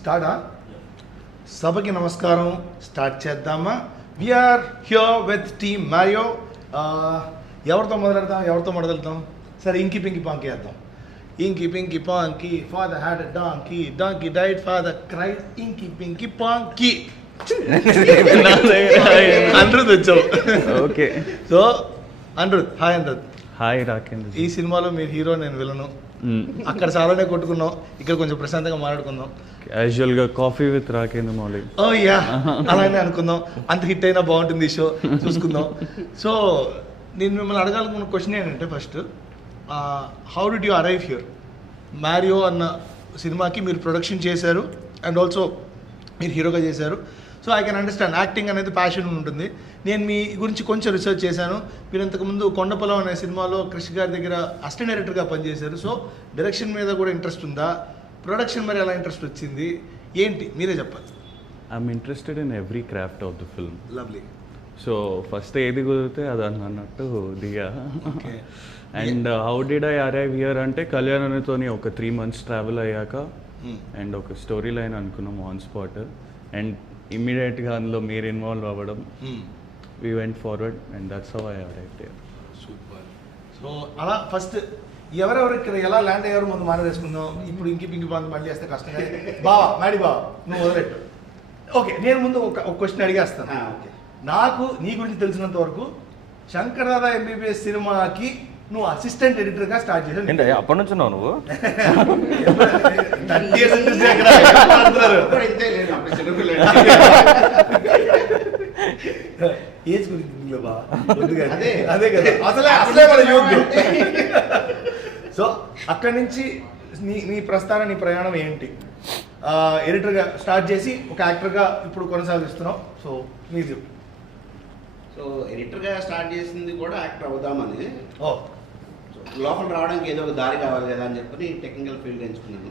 స్టార్టా? సభకి నమస్కారం. స్టార్ట్ చేద్దామా? We are here with team Mario. ఎవరితో మొదలెడతాం? సరే, ఇంకి పింకి పాంకి వేద్దాం. Inky pinky ponky, father had a donkey, donkey died, father cried, inky pinky ponky. Anirudh వచ్చావు. Okay. So Anirudh, hi Anirudh. Hi Rakendra. ఈ సినిమాలో మీరు హీరో, నేను విలను. అక్కడ చాలానే కొట్టుకున్నాం, ఇక్కడ కొంచెం ప్రశాంతంగా మాట్లాడుకుందాం. క్యాజువల్గా coffee with Rakendra Mouli. Oh yeah, అలానే అనుకుందాం. అంత హిట్ అయినా బాగుంటుంది ఈ షో, చూసుకుందాం. సో నేను మిమ్మల్ని అడగాలనుకున్న క్వశ్చన్ ఏంటంటే, first how did you arrive here? Mario అన్న సినిమాకి మీరు ప్రొడక్షన్ చేశారు అండ్ ఆల్సో మీరు హీరోగా చేశారు. So I can understand, acting అనేది ప్యాషన్ ఉంటుంది. నేను మీ గురించి కొంచెం రీసెర్చ్ చేశాను. మీరు ఇంతకుముందు కొండపొలం అనే సినిమాలో కృష్ణ గారి దగ్గర అసిస్టెంట్ డైరెక్టర్గా పనిచేశారు. సో డైరెక్షన్ మీద కూడా ఇంట్రెస్ట్ ఉందా? ప్రొడక్షన్ మరి ఎలా ఇంట్రెస్ట్ వచ్చింది ఏంటి, మీరే చెప్పాలి. I'm interested in every craft of the film. Lovely. So first ఏది కుదిరితే అది అన్నట్టు దిగా. And how did I arrive here అంటే, కళ్యాణ్తోని ఒక 3 months ట్రావెల్ అయ్యాక అండ్ ఒక స్టోరీ లైన్ అనుకున్నాం ఆన్ స్పాట్. అండ్ ఇమ్మీడియట్గా అందులో మీరు ఇన్వాల్వ్ అవ్వడం, we went forward and that's how I arrived here. Super. So అలా ఫస్ట్ ఎవరెవరు ఇక్కడ ఎలా ల్యాండ్ అయ్యారు ముందు మాట్లాడేసుకుందాం. ఇప్పుడు ఇంకి పింకి బాగా మళ్ళీ వేస్తే కష్టంగా. బావా, మాడి బావా, నువ్వు వదిలేట్టు. ఓకే, నేను ముందు ఒక క్వశ్చన్ అడిగేస్తాను. నాకు నీ గురించి తెలిసినంత వరకు శంకర్ దాదా ఎంబీబీఎస్ సినిమాకి నువ్వు అసిస్టెంట్ ఎడిటర్గా స్టార్ట్ చేశావు. అప్పటి నుంచి ఉన్నావు నువ్వు? ఏజ్ గురించి అదే కదా, అసలే మన యూత్. సో అక్కడి నుంచి నీ ప్రస్థానం, నీ ప్రయాణం ఏంటి? ఎడిటర్గా స్టార్ట్ చేసి ఒక యాక్టర్గా ఇప్పుడు కొనసాగిస్తున్నావు. సో మీరు చెప్పు. సో ఎడిటర్గా స్టార్ట్ చేసింది కూడా యాక్టర్ అవుదామని. ఓ, లోపల రావడానికి ఏదో ఒక దారి కావాలి కదా అని చెప్పి టెక్నికల్ ఫీల్డ్ ఎంచుకున్నాను.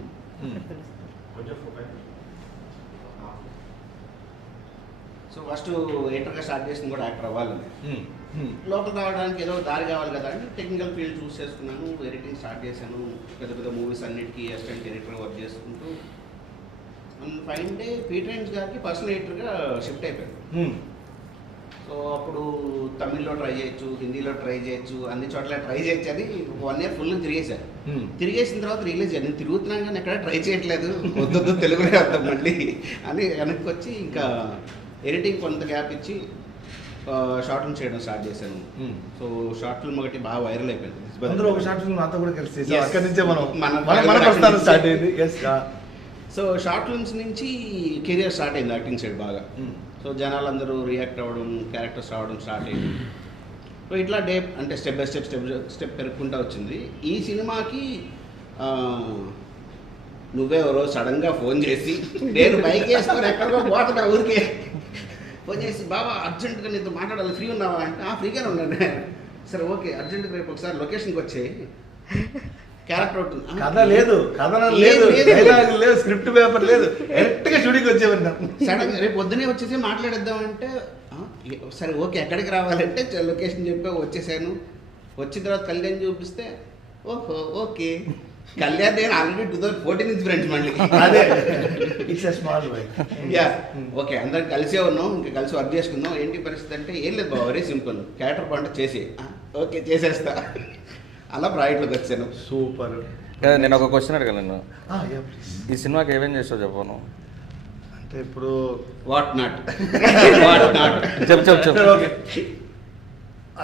సో ఫస్ట్ ఎడిటర్గా స్టార్ట్ చేసింది కూడా యాక్టర్ అవ్వాలని. లోపల రావడానికి ఏదో ఒక దారి కావాలి కదా అని టెక్నికల్ ఫీల్డ్ చూస్ చేసుకున్నాను. ఎడిటింగ్ స్టార్ట్ చేశాను. పెద్ద పెద్ద మూవీస్ అన్నిటికీ అసిస్టెంట్ ఎడిటర్ వర్క్ చేసుకుంటూ ఫైన్ డే పీటర్ హెయిన్స్ గారికి పర్సనల్ ఎడిటర్గా షిఫ్ట్ అయిపోయాను. సో అప్పుడు తమిళ్లో ట్రై చేయొచ్చు, హిందీలో ట్రై చేయొచ్చు, అన్ని చోట్ల ట్రై చేయొచ్చు అని 1 year ఫుల్ తిరిగేశాను. తిరిగేసిన తర్వాత రిలీజ్ అయ్యాను, నేను తిరుగుతున్నాను కానీ ఎక్కడ ట్రై చేయట్లేదు, వద్దు తెలుగునే వద్దాం మళ్ళీ అని వెనక్కి వచ్చి ఇంకా ఎడిటింగ్ కొంత గ్యాప్ ఇచ్చి షార్ట్ ఫిల్మ్ చేయడం స్టార్ట్ చేశాను. సో షార్ట్ ఫిల్మ్ ఒకటి బాగా వైరల్ అయిపోయింది. అందులో ఒక షార్ట్ ఫిల్మ్ నాతో కూడా కలిసి అక్కడి నుంచే మన ప్రస్థానం స్టార్ట్ అయింది. సో షార్ట్ ఫిల్మ్స్ నుంచి కెరియర్ స్టార్ట్ అయింది యాక్టింగ్ సైడ్ బాగా. సో జనాలందరూ రియాక్ట్ అవ్వడం, క్యారెక్టర్స్ రావడం స్టార్ట్ అయింది. సో ఇట్లా అంటే స్టెప్ బై స్టెప్ పెరుగుకుంటూ వచ్చింది. ఈ సినిమాకి నువ్వే ఓ రోజు సడన్గా ఫోన్ చేసి, నేను బైక్ వేసుకొని ఎక్కడికో పోతున్నా ఊరికే, ఫోన్ చేసి బాబా అర్జెంటుగా నీతో మాట్లాడాలి, ఫ్రీ ఉన్నావా అంటే ఫ్రీగానే ఉన్నాను. సరే ఓకే, అర్జెంటుగా రేపు ఒకసారి లొకేషన్కి వచ్చేయి, క్యారెక్టర్ ఉంటుంది. కథ లేదు, కథనం లేదు, డైలాగ్ లేదు, స్క్రిప్ట్ పేపర్ లేదు, డైరెక్ట్గా షూటింగ్ వచ్చేవారు. సడన్ రేపు పొద్దునే వచ్చేసి మాట్లాడేద్దామంటే సరే ఓకే, ఎక్కడికి రావాలంటే లొకేషన్ చెప్పి వచ్చేసాను. వచ్చిన తర్వాత కళ్యాణ్ చూపిస్తే ఓహో ఓకే, కళ్యాణ్ నేను ఆల్రెడీ 2014 నుంచి ఫ్రెండ్స్ మళ్ళీ. అదే it's small way. Yeah okay, అందరం కలిసే ఉన్నాం, ఇంకా కలిసి వర్క్ చేసుకుందాం. ఏంటి పరిస్థితి అంటే, ఏం లేదు బాబు, వెరీ సింపుల్, క్యారెక్టర్ పంట చేసి ఓకే చేసేస్తా, అలా ప్రాజెక్ట్లోకి వచ్చాను. సూపర్. నేను ఒక క్వశ్చన్ అడగలను. ఈ సినిమాకి ఏమేం చేస్తావు చెప్పను? అంటే ఇప్పుడు వాట్ నాట్ చెప్పు. Okay,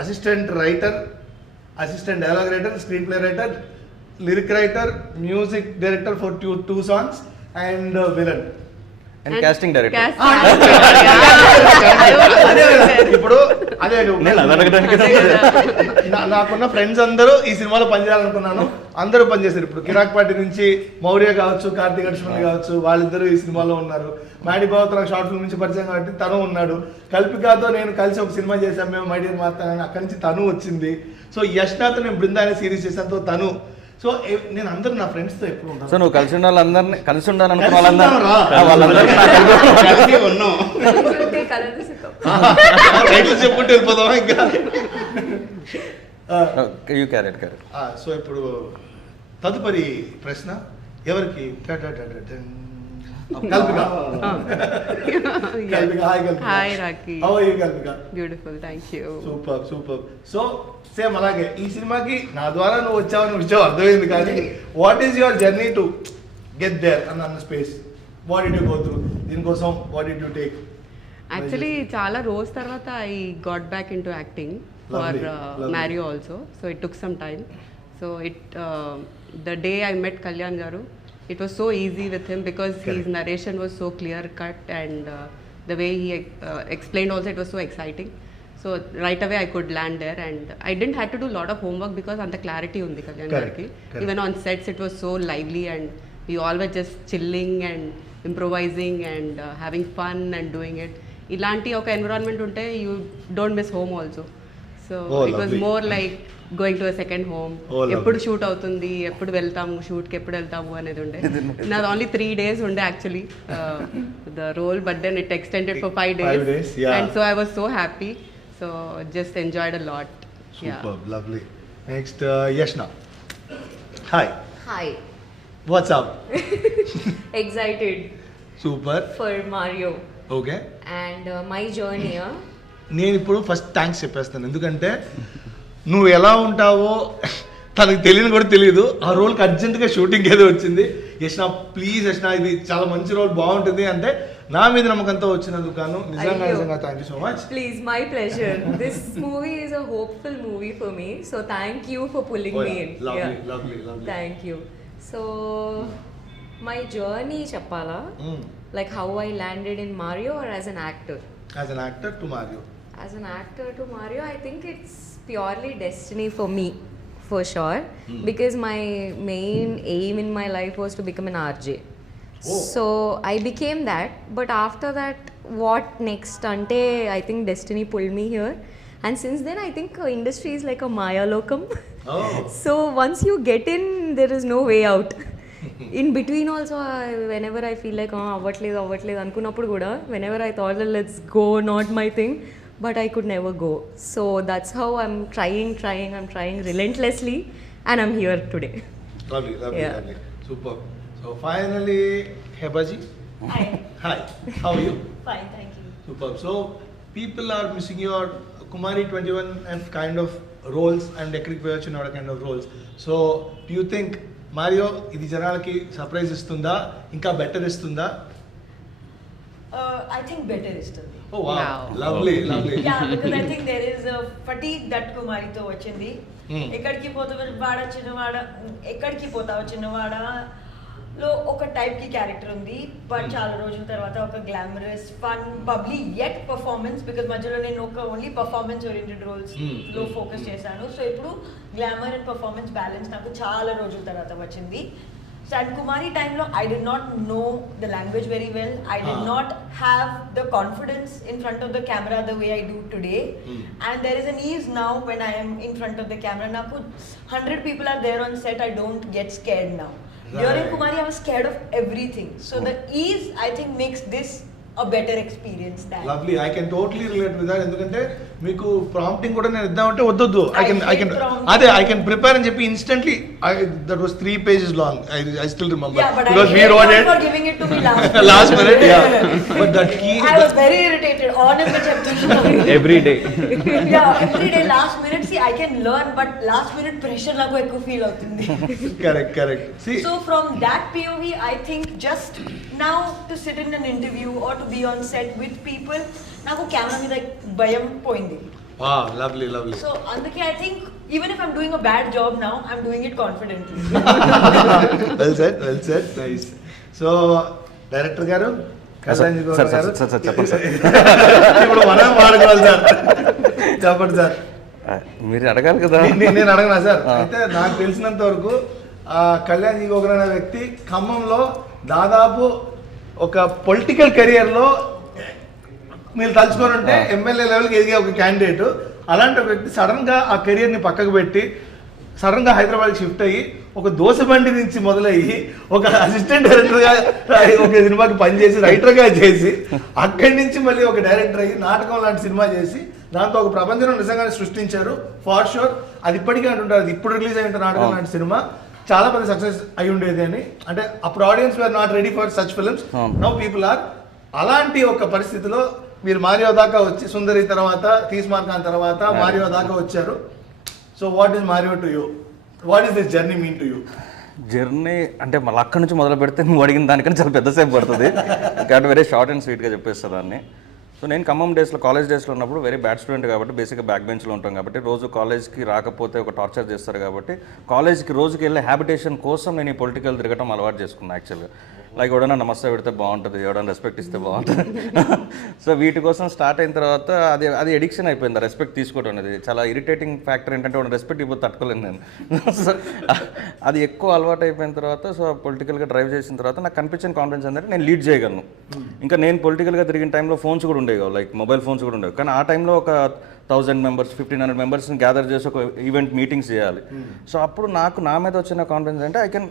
assistant writer, assistant dialogue writer, screenplay writer, lyric writer, music director for 2 songs and villain and casting director. ఇప్పుడు అదే నాకున్న ఫ్రెండ్స్ అందరూ ఈ సినిమాలో పనిచేయాలనుకున్నాను, అందరూ పనిచేశారు. ఇప్పుడు కిరాక్ పార్టీ నుంచి మౌర్య కావచ్చు, కార్తీక్ అర్ష్మణ్ కావచ్చు, వాళ్ళిద్దరూ ఈ సినిమాలో ఉన్నారు. మాడి బావతో నాకు షార్ట్ ఫిల్మ్ నుంచి పరిచయం కాబట్టి తను ఉన్నాడు. కల్పికాతో నేను కలిసి ఒక సినిమా చేశాను మేము, మై డియర్ మార్తా అని, అక్కడి నుంచి తను వచ్చింది. సో యష్నాతో నేను బృందా అనే సిరీస్ చేశాను, తను. సో నేను అందరూ నా ఫ్రెండ్స్ తో ఎప్పుడు ఉంటాను. సో నువ్వు కలిసి ఉండాలందరినీ, కలిసి ఉండాలనుకున్న చెప్పుకుంటూ వెళ్ళిపోదామా ఇంకా. సో ఇప్పుడు తదుపరి ప్రశ్న ఎవరికి? Kalpika. Yes. Kalpika, hi Kalpika. Hi, Raki. How are you, Kalpika? Beautiful, thank you. Super so same అలాగే ఈ సినిమాకి నా ద్వారా నువ్వు వచ్చావని విషయం అర్థమైంది, కానీ what is your journey to get there అన్న space? What did you go through దీనికోసం? What did you take? Actually, చాలా రోజు తర్వాత I got back into acting for Lovely. Mario also. So it took some time. So the day I met Kalyan Garu, it was so easy with him because Correct. his narration was so clear cut and the way he explained also, it was so exciting. So right away I could land there and I didn't have to do a lot of homework because anta clarity undi Kalyan Correct, Garki. correct. Even on sets it was so lively and we all were just chilling and improvising and having fun and doing it. ఇలాంటి ఒక environment ఉంటే you don't miss home also. So it was more like going to a second home. ఎప్పుడు shoot అవుతుంది, ఎప్పుడు వెళ్తాము షూట్కి, ఎప్పుడు వెళ్తాము అనేది ఉండే. నాది ఓన్లీ 3 days ఉండే actually the role, but then it extended for 5 days and so I was so happy. So just enjoyed a lot. Super, lovely. Next Yashna. Hi. Hi. What's up? Excited super. for Mario okay, and my journey. నేను ఇప్పుడు first thanks చెప్పేస్తాను, ఎందుకంటే నువ్వు ఎలా ఉంటావో తనకు తెలియని కూడా తెలియదు. ఆ రోల్కి అర్జెంటుగా షూటింగ్ ఏదో వచ్చింది. యష్నా ప్లీజ్ యష్నా ఇది చాలా మంచి రోల్, బాగుంటుంది అంటే నా మీద నమ్మకంతో వచ్చినందుకు గాను నిజంగా నిజంగా thank you so much. Please, my pleasure. This movie is a hopeful movie for me, so thank you for pulling me in. Lovely lovely lovely. Thank you. So my journey chapala, like how I landed in Mario or as an actor. As an actor to Mario. As an actor to Mario, I think it's purely destiny for me, for sure. Because my main aim in my life was to become an RJ. Oh. So I became that. But after that, what next? Ante, I think destiny pulled me here. And since then, I think industry is like a Maya Lokam. Oh. So once you get in, there is no way out. In between also, whenever I feel like అవ్వట్లేదు అనుకున్నప్పుడు కూడా, whenever I thought that let's go, not my thing, but I could never go. So that's how I'm trying relentlessly, and I'm here today. Lovely, lovely, Yeah. lovely. Super. So finally, Hebaji. Hi. Hi. How are you? Fine, thank you. Super. So people are missing your Kumari 21 and kind of roles and Ekrik Payachinoda kind of roles. So do you think Mario ఇది జనాలకి surprise ఇస్తుందా, ఇంకా better ఇస్తుందా? I think better is still. Oh wow. Wow. Lovely, lovely. Yeah, because I think there is a fatigue that Kumari తో వచ్చింది. ఎక్కడికి పోతావు చిన్నవాడ లో ఒక టైప్ కి క్యారెక్టర్ ఉంది, బట్ చాలా రోజుల తర్వాత ఒక glamorous fun bubbly yet performance, because మధ్యలో నేను ఒక ఓన్లీ పర్ఫార్మెన్స్ ఓరియంటెడ్ రోల్స్ లో ఫోకస్ చేశాను. సో ఇప్పుడు గ్లామర్ అండ్ పర్ఫార్మెన్స్ బ్యాలెన్స్ నాకు చాలా రోజుల తర్వాత వచ్చింది. So at Kumari time lo, I did not know the language very well. I did not have the confidence in front of the camera the way I do today. And there is an ease now when I am in front of the camera. Now 100 people are there on set, I don't get scared now. During Kumari I was scared of everything. So the ease I think makes this a better experience than. Lovely. I can totally relate with that. ఎందుకంటే మీకు prompting కూడా నేను ఇద్దామంటే వద్దొద్దు. I can prepare అని చెప్పి instantly. That was 3 pages long. I still remember. Yeah, but because I we hate wrote you it for giving it to me last minute. last minute. Yeah. But that key. I was very irritated. Honestly, చెప్తున్నాను. Every day. Yeah, every day last minute. See, I can learn, but last minute pressure నాకు ఎక్కువ feel అవుతుంది. Correct. See. So from that POV, I think just now to sit in an interview or to be on set with people, నాకు camera మీద భయం పోయింది. Wow, lovely. So అందుకే I think even if I'm doing a bad job now, I'm doing it confidently. well said. Nice. So director గారు sir చెప్పండి sir. ఇప్పుడు మనం వాడుకోవాలి సార్. చెప్పండి సార్. మీరు అడగాలి కదా. నేను అడగనా సార్? అయితే నాకు తెలిసినంత వరకు కళ్యాణ్ గోగర్ అనే వ్యక్తి ఖమ్మంలో దాదాపు ఒక పొలిటికల్ కెరియర్లో మీరు తలుచుకోనంటే ఎమ్మెల్యే లెవెల్కి ఎదిగే ఒక క్యాండిడేట్. అలాంటి ఒక వ్యక్తి సడన్గా ఆ కెరియర్ని పక్కకు పెట్టి సడన్గా హైదరాబాద్కి షిఫ్ట్ అయ్యి ఒక దోశ బండి నుంచి మొదలయ్యి ఒక అసిస్టెంట్ డైరెక్టర్గా ఒక సినిమాకి పనిచేసి రైటర్గా చేసి అక్కడి నుంచి మళ్ళీ ఒక డైరెక్టర్ అయ్యి నాటకం లాంటి సినిమా చేసి దాంతో ఒక ప్రపంచం నిజంగానే సృష్టించారు. ఫార్ షూర్ అది ఇప్పటికీ అంటుంటారు, అది ఇప్పుడు రిలీజ్ అయిన నాటకం లాంటి సినిమా. చాలా పెద్ద సక్సెస్ అయి ఉండేది అని, అంటే అప్పుడు audience were not ready for such films, now people are. అలాంటి ఒక పరిస్థితిలో మీరు మారియో దాకా వచ్చి, సుందరి తర్వాత, తీస్మాన్ ఖాన్ తర్వాత మారియో దాకా వచ్చారు. So what is Mario to you? What is this journey mean to you? Journey అంటే మళ్ళీ అక్కడి నుంచి మొదలు పెడితే నువ్వు అడిగిన దానికన్నా చాలా పెద్దసేపు పడుతుంది. కాబట్టి వెరీ షార్ట్ అండ్ స్వీట్గా చెప్పేస్తా దాన్ని. సో నేను ఖమ్మం డేస్లో, కాలేజ్ డేస్లో ఉన్నప్పుడు వెరీ బ్యాడ్ స్టూడెంట్ కాబట్టి బేసిక్గా బ్యాక్ బెంచ్లో ఉంటాం కాబట్టి రోజు కాలేజ్కి రాకపోతే ఒక టార్చర్ చేస్తారు కాబట్టి కాలేజ్కి రోజుకి వెళ్ళే హ్యాబిటేషన్ కోసం నేను ఈ పొలిటికల్ తిరగటం అలవాటు చేసుకున్నాను యాక్చువల్గా. లైక్ ఎవడన్నా నమస్తే పెడితే బాగుంటుంది, ఎవడన్నా రెస్పెక్ట్ ఇస్తే బాగుంటుంది. సో వీటి కోసం స్టార్ట్ అయిన తర్వాత అది ఎడిక్షన్ అయిపోయింది. రెస్పెక్ట్ తీసుకోవడం అనేది చాలా ఇరిటేటింగ్ ఫ్యాక్టర్. ఏంటంటే వాడు రెస్పెక్ట్ ఇవ్వదు, తట్టుకోలేను నేను. సో అది ఎక్కువ అలవాటు అయిపోయిన తర్వాత, సో పొలిటికల్గా డ్రైవ్ చేసిన తర్వాత నాకు కనిపించిన కాన్ఫిడెన్స్ ఏంటంటే నేను లీడ్ చేయగలను. ఇంకా నేను పొలిటికల్గా తిరిగిన టైంలో ఫోన్స్ కూడా ఉండేవి, లైక్ మొబైల్ ఫోన్స్ కూడా ఉండేవి. కానీ ఆ టైంలో ఒక 1000 మెంబర్స్ 1500 మెంబర్స్ని గ్యాదర్ చేసి ఒక ఈవెంట్ మీటింగ్స్ చేయాలి. సో అప్పుడు నాకు నా మీద వచ్చిన కాన్ఫిడెన్స్ అంటే ఐ కెన్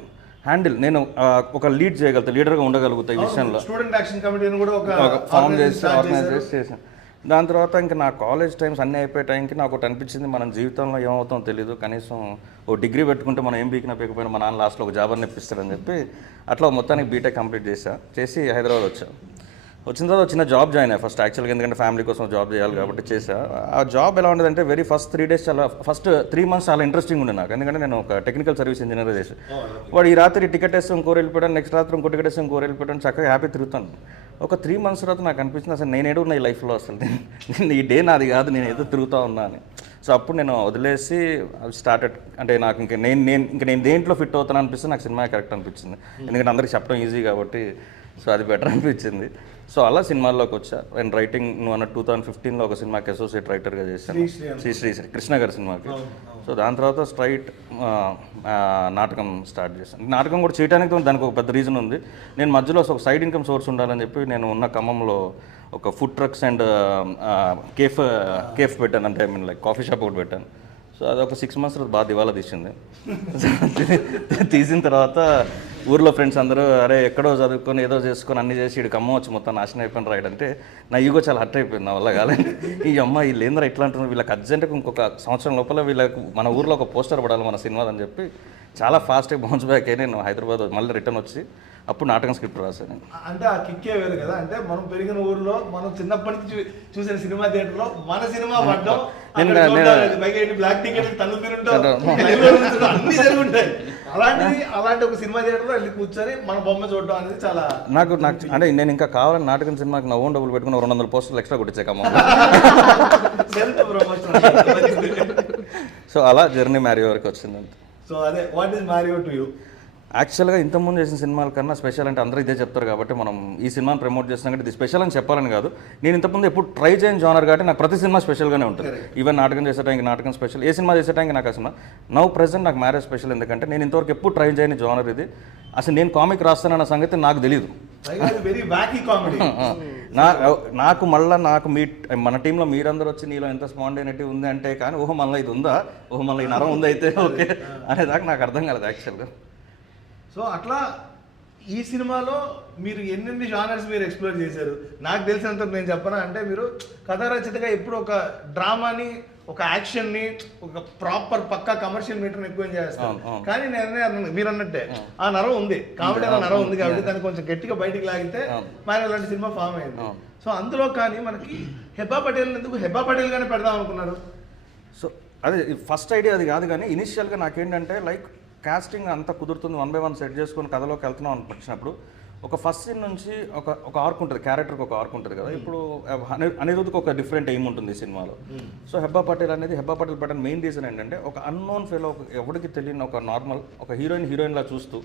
హ్యాండిల్, నేను ఒక లీడ్ చేయగలుగుతా, లీడర్గా ఉండగలుగుతా ఈ విషయంలో. స్టూడెంట్ యాక్షన్ కమిటీని కూడా ఒక ఫామ్ చేసి ఆర్గనైజ్ చేశాను. దాని తర్వాత ఇంకా నా కాలేజ్ టైమ్స్ అన్నీ అయిపోయే టైంకి నాకు ఒకటి అనిపించింది, మనం జీవితంలో ఏమవుతామో తెలియదు, కనీసం ఓ డిగ్రీ పెట్టుకుంటే మనం ఏం పీకినా పీకపోయినా మా నాన్న లాస్ట్లో ఒక జాబ్ అని ఇప్పిస్తారని చెప్పి అట్లా మొత్తానికి బీటెక్ కంప్లీట్ చేసి హైదరాబాద్ వచ్చాను. వచ్చిన తర్వాత చిన్న జాబ్ జాయిన్ అయ్యా ఫస్ట్ యాక్చువల్గా, ఎందుకంటే ఫ్యామిలీ కోసం జాబ్ చేయాలి కాబట్టి చేసా. ఆ జాబ్ ఎలా ఉండేదంటే very first 3 days first 3 months చాలా ఇంట్రెస్టింగ్ ఉండే నాకు, ఎందుకంటే నేను ఒక టెక్నికల్ సర్వీస్ ఇంజనీర్ చేసి, వాడు ఈ రాత్రి టికెట్ వేస్తే ఇంకోరు వెళ్ళిపోయాను, నెక్స్ట్ రాత్రి ఇంకో టికెట్ వేస్తే ఇంకోరు వెళ్ళిపోయాను, చక్కగా హ్యాపీ తిరుగుతాను. ఒక 3 months తర్వాత నాకు అనిపించింది అసలు నేను ఏదో ఉన్నా ఈ లైఫ్లో, అసలు ఈ డే నాది కాదు, నేను ఏదో తిరుగుతూ ఉన్నా అని. సో అప్పుడు నేను వదిలేసి స్టార్టెడ్, అంటే నాకు నేను దేంట్లో ఫిట్ అవుతాను అనిపిస్తే నాకు సినిమా కరెక్ట్ అనిపించింది, ఎందుకంటే అందరికి చెప్పడం ఈజీ కాబట్టి. సో అది బెటర్ అనిపించింది. సో అలా సినిమాల్లోకి వచ్చా. అండ్ రైటింగ్ నువ్వు అన్న 2015లో ఒక సినిమాకి అసోసియేట్ రైటర్గా చేశాను, శ్రీ కృష్ణ గారి సినిమాకి. సో దాని తర్వాత స్ట్రైట్ నాటకం స్టార్ట్ చేశాను. నాటకం కూడా చేయడానికి దానికి ఒక పెద్ద రీజన్ ఉంది. నేను మధ్యలో ఒక సైడ్ ఇన్కమ్ సోర్స్ ఉండాలని చెప్పి నేను ఉన్న ఖమ్మంలో ఒక ఫుడ్ ట్రక్స్ అండ్ కేఫ్ పెట్టాను, అంటే I mean like coffee shop ఒకటి పెట్టాను. సో అది ఒక 6 months తర్వాత బాగా దివాలా తీసింది. తీసిన తర్వాత ఊర్లో ఫ్రెండ్స్ అందరూ అరే ఎక్కడో చదువుకొని ఏదో చేసుకొని అన్ని చేసి ఇక్కడికి అమ్మ వచ్చి మొత్తం నాశనం అయిపోయిన రైడ్ అంటే నా ఈగో చాలా హర్ట్ అయిపోయింది. నా వల్ల కాలేదు. ఈ అమ్మ వీళ్ళు ఏంద్రా ఇట్లా అంటున్నారు, వీళ్ళకి అర్జెంట్గా ఇంకొక సంవత్సరం లోపల వీళ్ళకి మన ఊర్లో ఒక పోస్టర్ పడాలి మన సినిమా అని చెప్పి చాలా ఫాస్ట్గా బౌన్స్ బ్యాక్ అయ్యి నేను హైదరాబాద్ మళ్ళీ రిటర్న్ వచ్చి అప్పుడు నాటకం స్క్రిప్ట్ రాశాను. అంటే ఆ కిక్కే వేరు కదా, అంటే మనం పెరిగిన ఊర్లో మనం చిన్నప్పటి నుంచి చూసిన సినిమా థియేటర్లో మన సినిమా పడ్డం, బ్లాక్ టికెట్ అన్ని జరుగుంటాయి. అలాంటి ఒక సినిమా థియేటర్లో వెళ్ళి కూర్చొని మన బొమ్మ చూడడం అనేది చాలా నాకు అంటే నేను ఇంకా కావాలని నాటకం సినిమాకి నా ఓన్ డబ్బులు పెట్టుకుని 200 పోస్టర్లు ఎక్స్ట్రా కొట్టించాకమ్మ. Self promotion. సో అలా జర్నీ మ్యారియో వరకు వచ్చిందంటే. సో అదే what is Mario to you? యాక్చువల్గా ఇంతకుముందు చేసిన సినిమాల కన్నా స్పెషల్ అంటే అందరూ ఇదే చెప్తారు కాబట్టి మనం ఈ సినిమాని ప్రమోట్ చేస్తున్నాం కాబట్టి ఇది స్పెషల్ అని చెప్పాలని కాదు. నేను ఇంతకుముందు ఎప్పుడు ట్రై చేయని జోనర్ కాబట్టి నాకు ప్రతి సినిమా స్పెషల్గానే ఉంటుంది. ఈవెన్ నాటకం చేసేటానికి నాటకం స్పెషల్, ఏ సినిమా చేసేటానికి నాకు ఆ సినిమా. నౌ ప్రెసెంట్ నాకు మ్యారేజ్ స్పెషల్, ఎందుకంటే నేను ఇంతవరకు ఎప్పుడు ట్రై చేయని జోనర్ ఇది. అసలు నేను కామిక్ రాస్తానన్న సంగతి నాకు తెలియదు. నాకు మళ్ళీ మన టీంలో మీరందరూ వచ్చి నీలో ఎంత స్పాంటేనిటీ ఉంది అంటే కానీ ఓహో మళ్ళీ ఇది ఉందా, ఓహో మళ్ళీ ఈ నరం ఉంది అయితే ఓకే అనేదాకా నాకు అర్థం కాలేదు యాక్చువల్గా. సో అట్లా ఈ సినిమాలో మీరు ఎన్ని జానర్స్ మీరు ఎక్స్ప్లోర్ చేశారు? నాకు తెలిసినంత నేను చెప్పనా అంటే మీరు కథా రచయితగా ఎప్పుడు ఒక డ్రామాని, ఒక యాక్షన్ని, ఒక ప్రాపర్ పక్కా కమర్షియల్ మీటర్ని ఎక్కువ చేస్తాను. కానీ నేను మీరు అన్నట్టే ఆ నరం ఉంది, కామెడీ అన్న నరం ఉంది కాబట్టి దాన్ని కొంచెం గట్టిగా బయటికి లాగితే మరి ఇలాంటి సినిమా ఫామ్ అయింది. సో అందులో కానీ మనకి హెబ్బా పటేల్ ఎందుకు హెబ్బా పటేల్ గానే పెడదాం అనుకున్నారు? సో అదే ఫస్ట్ ఐడియా అది కాదు, కానీ ఇనిషియల్గా నాకేంటంటే లైక్ కాస్టింగ్ అంతా కుదురుతుంది, 1 by 1 సెట్ చేసుకొని కథలోకి వెళ్తున్నాం అనిపించినప్పుడు ఒక ఫస్ట్ సీన్ నుంచి ఒక ఆర్క్ ఉంటుంది, క్యారెక్టర్కి ఒక ఆర్క్ ఉంటుంది కదా. ఇప్పుడు అనిరుద్ధ్కి ఒక డిఫరెంట్ ఎయిమ్ ఉంటుంది ఈ సినిమాలో. సో హెబ్బా పటేల్ పెట్టిన మెయిన్ రీజన్ ఏంటంటే ఒక అన్నోన్ ఫెలో, ఎవరికి తెలియని ఒక నార్మల్ ఒక హీరోయిన్లా చూస్తూ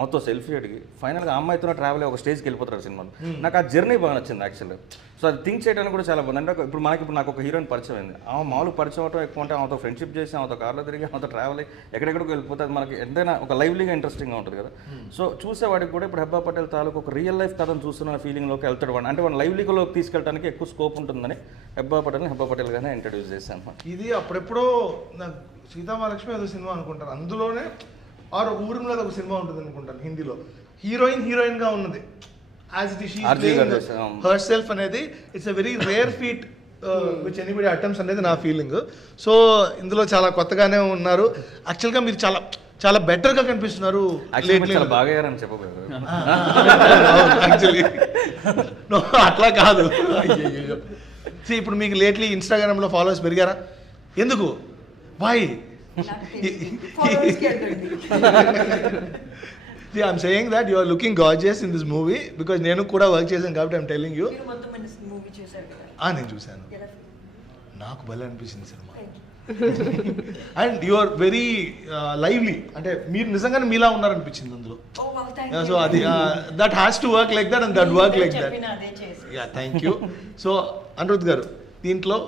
ఆమెతో సెల్ఫీ అడిగి ఫైనల్గా అమ్మాయితో ట్రావెల్ ఒక స్టేజ్కి వెళ్ళిపోతారు సినిమాలో. నాకు ఆ జర్నీ బాగా నచ్చింది యాక్చువల్గా. సో అది థింక్ చేయడానికి కూడా చాలా బాగుంది. అంటే ఇప్పుడు నాకు ఒక హీరోయిన్ పరిచయం అయింది, ఆమె మామూలు పరిచయం అవటం ఎక్కువ ఉంటే ఆమెతో ఫ్రెండ్షిప్ చేసి ఆమెతో కార్లో తిరిగి ఆమెతో ట్రావెల్ అయ్యి ఎక్కడెక్కడికి వెళ్ళిపోతే అది మనకి ఎంతైనా ఒక లైవ్లీగా ఇంట్రెస్టింగ్గా ఉంటుంది కదా. సో చూసేవాడికి కూడా ఇప్పుడు హెబ్బా పటేల్ తాలూకు ఒక రియల్ లైఫ్ కథను చూస్తున్న ఫీలింగ్లోకి వెళ్తాడు వాడు, అంటే వాడు లైవ్లీలోకి తీసుకెళ్ళడానికి ఎక్కువ స్కోప్ ఉంటుందని హెబ్బా పటేల్గానే ఇంట్రడ్యూస్ చేశాను. ఇది అప్పుడెప్పుడో నాకు సీతామహాలక్ష్మి ఏదో సినిమా అనుకుంటారు, అందులోనే ఆర్ ఒక ఊరి మీద ఒక సినిమా ఉంటుంది అనుకుంటాను హిందీలో, హీరోయిన్ గా ఉన్నది as it is herself అనేది. It's a very rare feat which anybody attempts అనేది నా ఫీలింగ్. సో ఇందులో చాలా కొత్తగానే ఉన్నారు. యాక్చువల్గా మీరు చాలా చాలా బెటర్ గా కనిపిస్తున్నారు యాక్చువల్లీ చాలా బాగా అయ్యారని చెప్పబోయారు. యాక్చువల్లీ అట్లా కాదు. See, ఇప్పుడు మీకు లేట్లీ ఇన్స్టాగ్రామ్ లో ఫాలోవర్స్ పెరిగారా? ఎందుకు? బాయ్ Followers కి వెళ్తుంది. See, I'm saying that you are looking gorgeous in this movie because నేను కూడా వర్క్ చేశాను కాబట్టి I'm telling you. మీరు మొత్తం మూవీ చూసారు కదా? నేను చూశాను, ఎలా feel? నాకు భలే అనిపించింది సినిమా. And you are very lively, అంటే మీరు నిజంగానే మీలా ఉన్నారనిపించింది అందులో. Oh, wow, thank so you. అది that has to work like that and that work like that. చెప్పిన అదే చేసి. Yeah, thank you. So Anirudh garu, దీంట్లో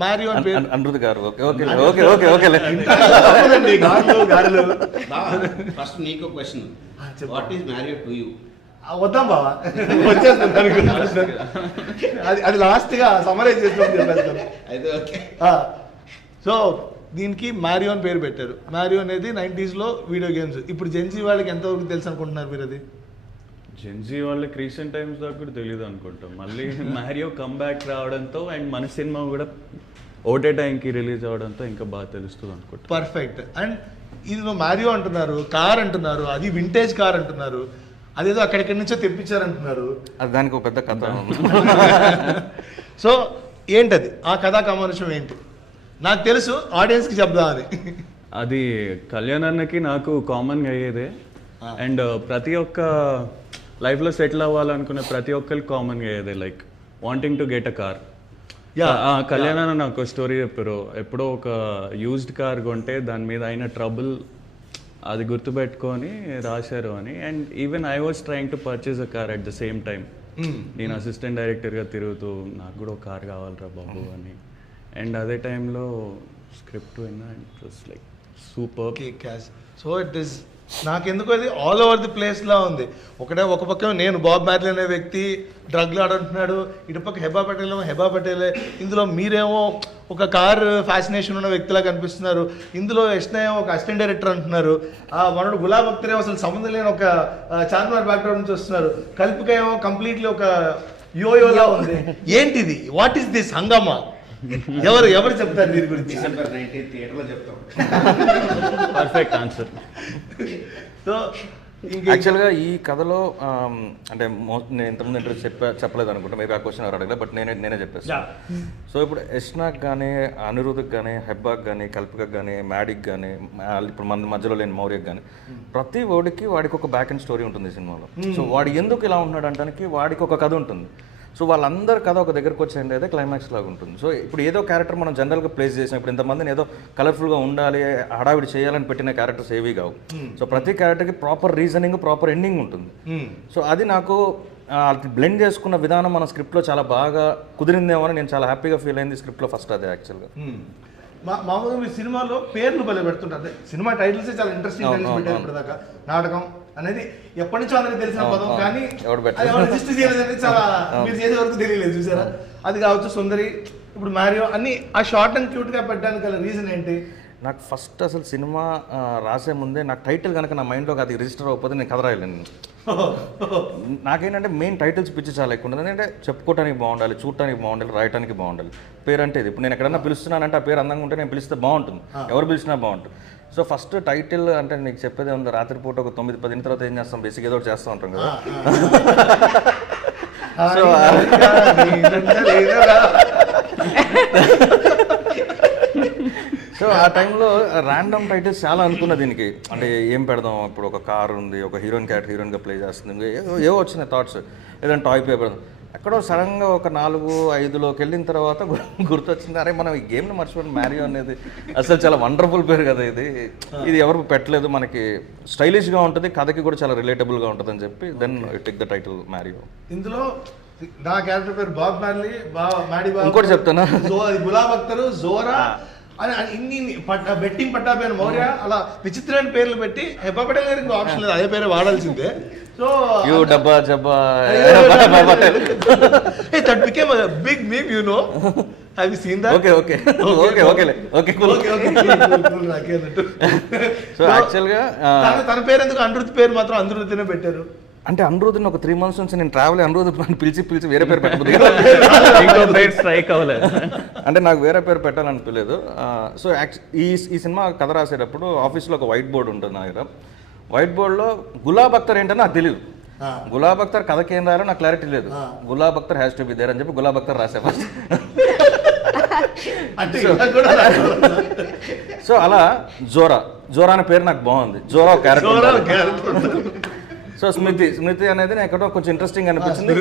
మ్యారియో అని పేరు Anirudh garu okay okay okay okay okay first నీకు question, what is Mario to you? వద్దాం బావా, వచ్చేస్తాను. అది లాస్ట్ గా సమరైజ్ చేస్తాను. అయితే ఓకే. సో దీనికి మ్యారియో అని పేరు పెట్టారు. మ్యారియో అనేది 90s లో వీడియో గేమ్స్. ఇప్పుడు జెన్సీ వాళ్ళకి ఎంతవరకు తెలుసు అనుకుంటున్నారు మీరు? అది జెన్జీ వాళ్ళకి రీసెంట్ టైమ్స్ దాకా కూడా తెలియదు అనుకుంటాం. మళ్ళీ మ్యారియో కమ్బ్యాక్ రావడంతో అండ్ మన సినిమా కూడా ఓటే టైంకి రిలీజ్ అవడంతో ఇంకా బాగా తెలుస్తుంది అనుకుంటా. పర్ఫెక్ట్. అండ్ ఇది మ్యారియో అంటున్నారు, కార్ అంటున్నారు, అది వింటేజ్ కార్ అంటున్నారు, అదేదో అక్కడెక్కడి నుంచో తెప్పించారంటున్నారు. అది దానికి ఒక పెద్ద కథ. సో ఏంటది, ఆ కథా కమర్షం ఏంటి? నాకు తెలుసు, ఆడియన్స్కి చెప్దామని. అది కళ్యాణ్ అన్నకి నాకు కామన్గా అయ్యేదే. అండ్ ప్రతి ఒక్క లైఫ్లో సెటిల్ అవ్వాలనుకునే ప్రతి ఒక్కరికి కామన్గా అయ్యేదే, like wanting to get a car. Kalyan అన్న నాకు స్టోరీ చెప్పారు. ఎప్పుడో ఒక యూజ్డ్ కార్ కొంటే దాని మీద అయిన ట్రబుల్ అది గుర్తుపెట్టుకొని రాశారు అని. And even I was trying to purchase a car at the same time. నేను అసిస్టెంట్ డైరెక్టర్గా తిరుగుతూ నాకు కూడా ఒక కార్ కావాలరా బాబు అని. అండ్ అదే టైంలో స్క్రిప్ట్ విన్నా and it was like super. So it is, నాకెందుకు అది ఆల్ ఓవర్ ది ప్లేస్లా ఉంది. ఒక పక్క నేను బాబ్ మ్యార్లీ అనే వ్యక్తి డ్రగ్లు ఆడుంటున్నాడు, ఇటుపక్క హెబా పటేలే. ఇందులో మీరేమో ఒక కార్ ఫ్యాసినేషన్ ఉన్న వ్యక్తిలా కనిపిస్తున్నారు. ఇందులో యష్నేమో ఒక అసిస్టెంట్ డైరెక్టర్ అంటున్నారు. మనోడు గులాబ్ అఖ్తర్ ఏమో అసలు సంబంధం లేని ఒక చార్మినార్ బ్యాక్గ్రౌండ్ నుంచి వస్తున్నారు. కల్పిక ఏమో కంప్లీట్లీ ఒక యోయోలా ఉంది. ఏంటిది? వాట్ ఈస్ దిస్ హంగామా? ఎవరు చెప్తారు దీని గురించి? డిసెంబర్ 19th థియేటర్లో చెప్తాం. Perfect answer. సో యాక్చువల్గా ఈ కథలో అంటే నేను ఇంతకుముందు ఇంటర్వ్యూ చెప్పలేదు అనుకుంటా, మేబీ ఆ క్వశ్చన్ ఎవరు అడగలేదు, బట్ నేనే చెప్పేస్తాను. సో ఇప్పుడు యష్నాక్ కానీ, అనిరుద్కి కానీ, హెబ్బాకి కానీ, కల్పికకి కానీ, మ్యాడిక్ కానీ, ఇప్పుడు మన మధ్యలో లేని మౌర్యకి కానీ, ప్రతి వాడికి ఒక బ్యాక్ అండ్ స్టోరీ ఉంటుంది ఈ సినిమాలో. సో వాడు ఎందుకు ఇలా ఉన్నాడు అంటానికి వాడికి ఒక కథ ఉంటుంది. సో వాళ్ళందరి కథ ఒక దగ్గరకు వచ్చేయండి అయితే క్లైమాక్స్ లాగా ఉంటుంది. సో ఇప్పుడు ఏదో క్యారెక్టర్ మనం జనరల్గా ప్లేస్ చేసాం, ఇప్పుడు ఇంతమందిని ఏదో కలర్ఫుల్గా ఉండాలి, హడావిడి చేయాలని పెట్టిన క్యారెక్టర్స్ ఏవి కావు. సో ప్రతి క్యారెక్టర్కి ప్రాపర్ రీజనింగ్, ప్రాపర్ ఎండింగ్ ఉంటుంది. సో అది నాకు బ్లెండ్ చేసుకున్న విధానం మన స్క్రిప్ట్లో చాలా బాగా కుదిరిందేమో అని నేను చాలా హ్యాపీగా ఫీల్ అయింది స్క్రిప్ట్లో ఫస్ట్ అదే యాక్చువల్గా. మామూలుగా మీ సినిమాలో పేర్లు భలే పెడుతుంటారు. సినిమా టైటిల్స్ చాలా ఇంట్రెస్టింగ్ టైటిల్స్ పెట్టారు ఇప్పటిదాకా. నాటకం అనేది ఎప్పటి నుంచో అందరికి తెలిసిన పదం, కానీ రిజిస్టర్ చేయలేదని చాలా మీరు చేసే వరకు తెలియలేదు చూసారా. అది కావచ్చు సుందరి, ఇప్పుడు మ్యారియో అన్ని ఆ షార్ట్ అండ్ క్యూట్ గా పెట్టడానికి గల రీజన్ ఏంటి? నాకు ఫస్ట్ అసలు సినిమా రాసే ముందే నాకు టైటిల్ కనుక నా మైండ్లోకి అది రిజిస్టర్ అవ్వకపోతే నేను కథ రాయలేను. నాకేంటంటే మెయిన్ టైటిల్స్ పిచ్చి చాలా ఎక్కువ ఉంటుంది. అంటే చెప్పుకోవడానికి బాగుండాలి, చూడటానికి బాగుండాలి, రాయటానికి బాగుండాలి. పేరు అంటే ఇది ఇప్పుడు నేను ఎక్కడన్నా పిలుస్తున్నానంటే ఆ పేరు అందంగా ఉంటే నేను పిలిస్తే బాగుంటుంది, ఎవరు పిలిచినా బాగుంటుంది. సో ఫస్ట్ టైటిల్ అంటే నీకు చెప్పేది ఉంది, రాత్రిపూట ఒక 9-10 తర్వాత ఏం చేస్తాం, బేసిక్ ఏదో ఒకటి చేస్తూ ఉంటాం కదా. సో సో ఆ టైంలో ర్యాండమ్ టైటిల్స్ చాలా అనుకున్నా దీనికి. అంటే ఏం పెడదాం, ఇప్పుడు ఒక కార్ ఉంది, ఒక హీరోయిన్ క్యారెక్టర్ హీరోయిన్గా ప్లే చేస్తుంది, ఏవో వచ్చినాయి థాట్స్, ఏదైనా టాయ్ పేపర్. ఎక్కడో సడన్గా ఒక 4-5లోకి వెళ్ళిన తర్వాత గుర్తొచ్చింది, అరే మనం ఈ గేమ్ని మర్చిపోయిన మ్యారియో అనేది అసలు చాలా వండర్ఫుల్ పేరు కదా ఇది ఎవరు పెట్టలేదు, మనకి స్టైలిష్గా ఉంటుంది, కథకి కూడా చాలా రిలేటబుల్గా ఉంటుంది అని చెప్పి then take the title Mario. ఇందులో నా క్యారెక్టర్ పేరు బాబ్ మ్యార్లీ, ఇంకోటి చెప్తానా, గులాబ్ అఖ్తర్, జోరా అని ఇన్ని బెట్టింగ్ పట్టాభియాన్ మౌర్య, అలా విచిత్రమైన పేర్లు పెట్టి హెబ్బా పటేల్ గారికి ఆప్షన్ లేదు, అదే పేరే వాడాల్సిందే. సో డబ్బా జబ్బా that became a big meme, you know. Have you seen that? Okay. So యాక్చువల్గా తన పేరు ఎందుకు అనిరుద్ధ్ పేరు మాత్రం అనిరుద్ధినే పెట్టారు? అంటే అనిరుద్ని ఒక 3 months నుంచి నేను ట్రావెల్ అనిరుద్ పిలిచి వేరే పేరు పెట్టబోదు ఇంకో పేరు స్ట్రైక్ అవ్వలేదు. అంటే నాకు వేరే పేరు పెట్టాలనిపించలేదు. సో ఈ సినిమా కథ రాసేటప్పుడు ఆఫీస్లో ఒక వైట్ బోర్డు ఉంటుంది నా దగ్గర. వైట్ బోర్డులో గులాబ్ అఖ్తర్ ఏంటో నాకు తెలియదు. గులాబ్ అఖ్తర్ కథకి ఏం రాయాలో నాకు క్లారిటీ లేదు. Gulab Akhtar has to be there అని చెప్పి గులాబ్ అఖ్తర్ రాసే ఫస్ట్. సో అలా జోరా అనే పేరు నాకు బాగుంది. జోరా ఒక క్యారెక్టర్. సో స్మృతి అనేది నాకు ఎక్కడో కొంచెం ఇంట్రెస్టింగ్ అనిపించింది.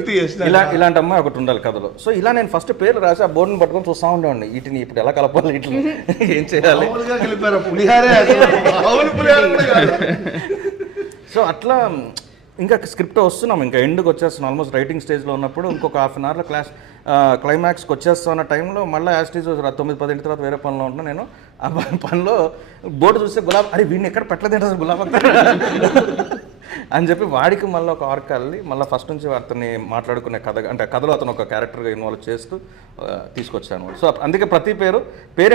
ఇలాంటి అమ్మాయి ఒకటి ఉండాలి కథలో. సో ఇలా నేను ఫస్ట్ పేరు రాసి ఆ బోర్డుని పట్టుకొని చూస్తూ ఉండేవాడిని. వీటిని ఇప్పుడు ఎలా కలపాలి, వీటిని ఏం చేయాలి. సో అట్లా ఇంకా స్క్రిప్ట్ వస్తున్నాం, ఇంకా ఎండ్కి వచ్చేస్తున్నాం. ఆల్మోస్ట్ రైటింగ్ స్టేజ్లో ఉన్నప్పుడు ఇంకొక 1/2 hour క్లైమాక్స్కి వచ్చేస్తా ఉన్న టైంలో మళ్ళీ యాస్టీజ్ 9-10 తర్వాత వేరే పనిలో ఉంటున్నా. నేను ఆ పనిలో బోర్డు చూస్తే గులాబ్ అరే వీడిని ఎక్కడ పెట్టలేదు అసలు గులాబ్ అఖ్తర్ అని చెప్పి వాడికి మళ్ళీ ఒక ఆర్క్ వెళ్ళి మళ్ళీ ఫస్ట్ నుంచి అతన్ని మాట్లాడుకునే కథ, అంటే కథలో అతను ఒక క్యారెక్టర్గా ఇన్వాల్వ్ చేస్తూ తీసుకొచ్చాను. సో అందుకే ప్రతి పేరు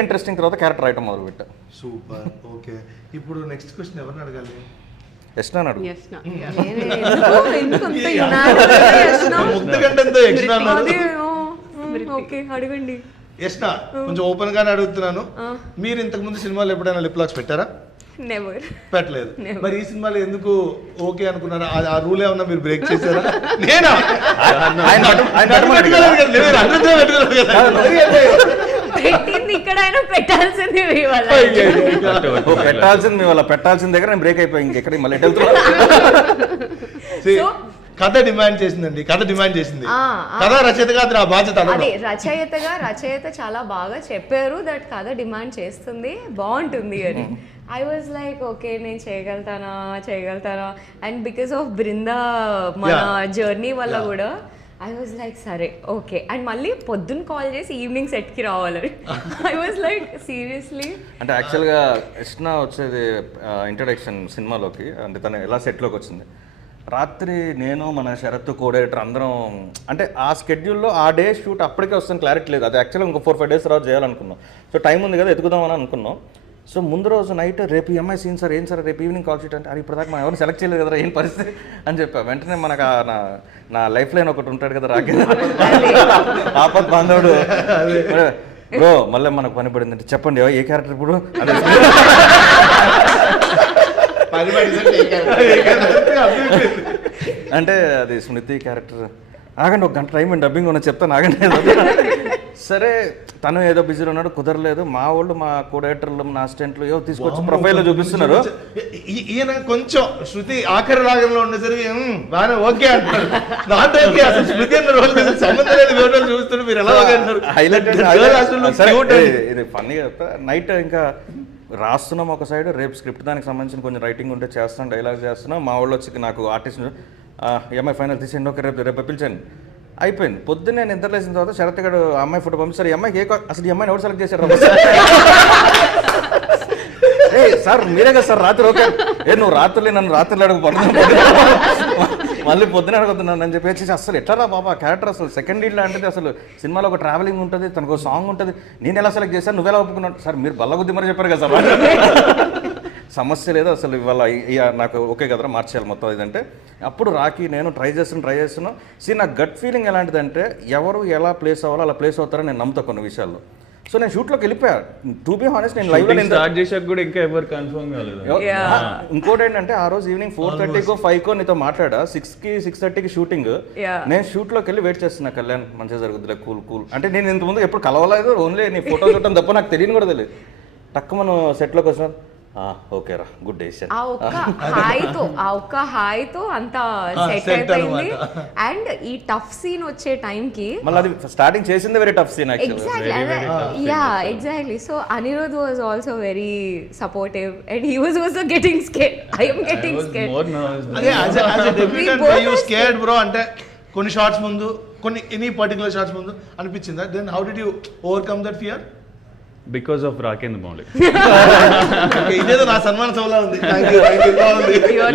ఇంట్రెస్టింగ్ తర్వాత క్యారెక్టర్ రాయటం మొదలుపెట్టా. సూపర్. ఓకే, ఇప్పుడు నెక్స్ట్ క్వశ్చన్ ఎవరిని అడగాలి? యష్నా అడుగు. అడగండి. యష్నా, కొంచెం ఓపెన్ గానే అడుగుతున్నాను. మీరు ఇంతకు ముందు సినిమాలో ఎప్పుడైనా లిప్ లాక్స్ పెట్టారా? నెవర్. పెట్టలేదు. మరి ఈ సినిమాలో ఎందుకు ఓకే అనుకున్నారా? ఆ రూల్ ఏమన్నా మీరు బ్రేక్ చేశారా? నేనా? పెట్టింది ఇక్కడైనా పెట్టాల్సింది మీ వల్ల పెట్టాల్సిన దగ్గర నేను బ్రేక్ అయిపోయి ఇంకెక్కడ మళ్ళీ కథ డిమాండ్ చేసిందండి. కథ డిమాండ్ చేసింది. కథ రచయితగా అది నా బాధ్యత. అదే రచయిత చాలా బాగా చెప్పారు దట్ కథ డిమాండ్ చేస్తుంది, బాగుంటుంది అని. ఐ వాజ్ లైక్ ఓకే నేను చేయగలుగుతానా అండ్ బికాస్ ఆఫ్ బృందా మన జర్నీ వల్ల కూడా ఐ వాజ్ లైక్ సరే ఓకే. అండ్ మళ్ళీ పొద్దున్న కాల్ చేసి ఈవినింగ్ సెట్కి రావాలని ఐ వాజ్ లైక్ సీరియస్లీ. అంటే యాక్చువల్గా యష్నా వచ్చేది ఇంట్రడక్షన్ సినిమాలోకి, అంటే తను ఎలా సెట్లోకి వచ్చింది. రాత్రి నేను మన శరత్ కోడేటర్ అందరం, అంటే ఆ స్కెడ్యూల్లో ఆ డే షూట్ అప్పటికే వస్తుంది, క్లారిటీ లేదు. అది యాక్చువల్గా ఇంకో 4-5 days తర్వాత చేయాలనుకున్నాం. సో టైం ఉంది కదా ఎత్తుకుదామని అనుకున్నాం. సో ముందు రోజు నైట్ రేపు ఈ అమ్మాయి సీన్ సార్, ఏం సార్ రేపు ఈవినింగ్ కాల్ షీట్ అంటే అది ఇప్పుడు దాకా మనం ఎవరిని సెలెక్ట్ చేయలేదు కదా, ఏం పరిస్థితి అని చెప్పా. వెంటనే మనకు నా లైఫ్ లైన్ ఒకటి ఉంటాడు కదా, రాకేష్ ఆపత్ బాంధవుడు, బ్రో మళ్ళీ మనకు పని పడింది అంటే చెప్పండి ఏ క్యారెక్టర్ ఇప్పుడు అంటే అది స్మృతి క్యారెక్టర్. ఆగండి ఒక గంట టైం డబ్బింగ్ ఉన్న చెప్తాను ఆగండి. సరే తను ఏదో బిజీలో ఉన్నాడు, కుదరలేదు. మా వాళ్ళు మా కోడేటర్లు నా అసిస్టెంట్లు ఏదో తీసుకొచ్చి ప్రొఫైల్లో చూపిస్తున్నారు. ఈయన కొంచెం శృతి ఆఖరి రాగంలో ఉండేసరికి బాగా ఓకే అంటారు. నాట్ ఓకే, అసలు శృతి అన్న రోల్ సంబంధం లేదు, వివరాలు చూస్తున్నారు మీరు ఎలా ఓకే అంటారు. ఇది ఫన్నీగా చెప్తా. నైట్ ఇంకా రాస్తున్నాం ఒక సైడ్, రేపు స్క్రిప్ట్ దానికి సంబంధించిన కొంచెం రైటింగ్ ఉంటే చేస్తున్నాం, డైలాగ్ చేస్తున్నాం. మా వాళ్ళు వచ్చి నాకు ఆర్టిస్ట్ ఎంఐ ఫైనల్ తీసేయండి, ఒక రేపు పిలిచాను. అయిపోయింది. పొద్దున్నే నేను నిద్రలేసిన తర్వాత శరత్ గడు అమ్మాయి ఫోటో పంపిస్తారు. ఈ అమ్మాయికి అసలు ఈ అమ్మాయిని ఎవరు సెలెక్ట్ చేశారు సార్ మీరే కదా సార్ రాత్రి ఓకే నువ్వు నన్ను రాత్రులు అడగపోతున్నా మళ్ళీ పొద్దున అడుగుతున్నాను అని చెప్పేసి అసలు ఎట్లా బాబా క్యారెక్టర్ అసలు సెకండ్ లీడ్ లాంటిది, అసలు సినిమాలో ఒక ట్రావెలింగ్ ఉంటుంది, తనకు సాంగ్ ఉంటుంది, నేను ఎలా సెలెక్ట్ చేశాను నువ్వెలా ఒప్పుకున్నావు సార్, మీరు బల్లగుద్ది మరి చెప్పారు కదా సార్. సమస్య లేదు అసలు, ఇవాళ నాకు ఓకే కదరా మార్చేయాలి మొత్తం ఇదంటే. అప్పుడు రాకి నేను ట్రై చేస్తున్నా. నా గట్ ఫీలింగ్ ఎలాంటిదంటే ఎవరు ఎలా ప్లేస్ అవ్వాలో అలా ప్లేస్ అవుతారని నేను నమ్ముతా కొన్ని విషయాల్లో. సో నేను షూట్లోకి వెళ్ళిపోయా. టు బి హానెస్ట్ నేను లైవ్ స్టార్ట్ చేసాక కూడా ఇంకా ఎవరు కన్ఫర్మ్ కాలేదు. ఇంకోటి ఏంటంటే ఆ రోజు ఈవినింగ్ 4:30కో 5కో నీతో మాట్లాడా, 6కి 6:30కి షూటింగ్. నేను షూట్లోకి వెళ్ళి వెయిట్ చేస్తున్నా, కళ్యాణ్ మంచిగా జరుగుతుంది కూల్ అంటే నేను ఇంతకుముందు ఎప్పుడు కలవలేదు, ఓన్లీ నీ ఫోటో చూడటం తప్ప నాకు తెలియని కూడా తెలియదు. టక్కు మనం సెట్లోకి వచ్చిన ఓకేరా గుడ్ డెసిషన్. ఆ ఒక్క హాయ్తో అంతా సెట్ అయిపోయింది. అండ్ ఈ టఫ్ సీన్ వచ్చే టైంకి మళ్ళీ అది స్టార్టింగ్ చేసింది very tough scene exactly. So Anirudh was also very supportive and he was also getting scared. I am getting scared. Bro అంటే కొన్ని షార్ట్స్ ముందు, కొన్ని ఎనీ పర్టికులర్ షార్ట్స్ ముందు అనిపించిందా? Then how did you overcome that fear? Because of Rakendra Mouli. ఇదేదో నా సన్మాన సభలా ఉంది.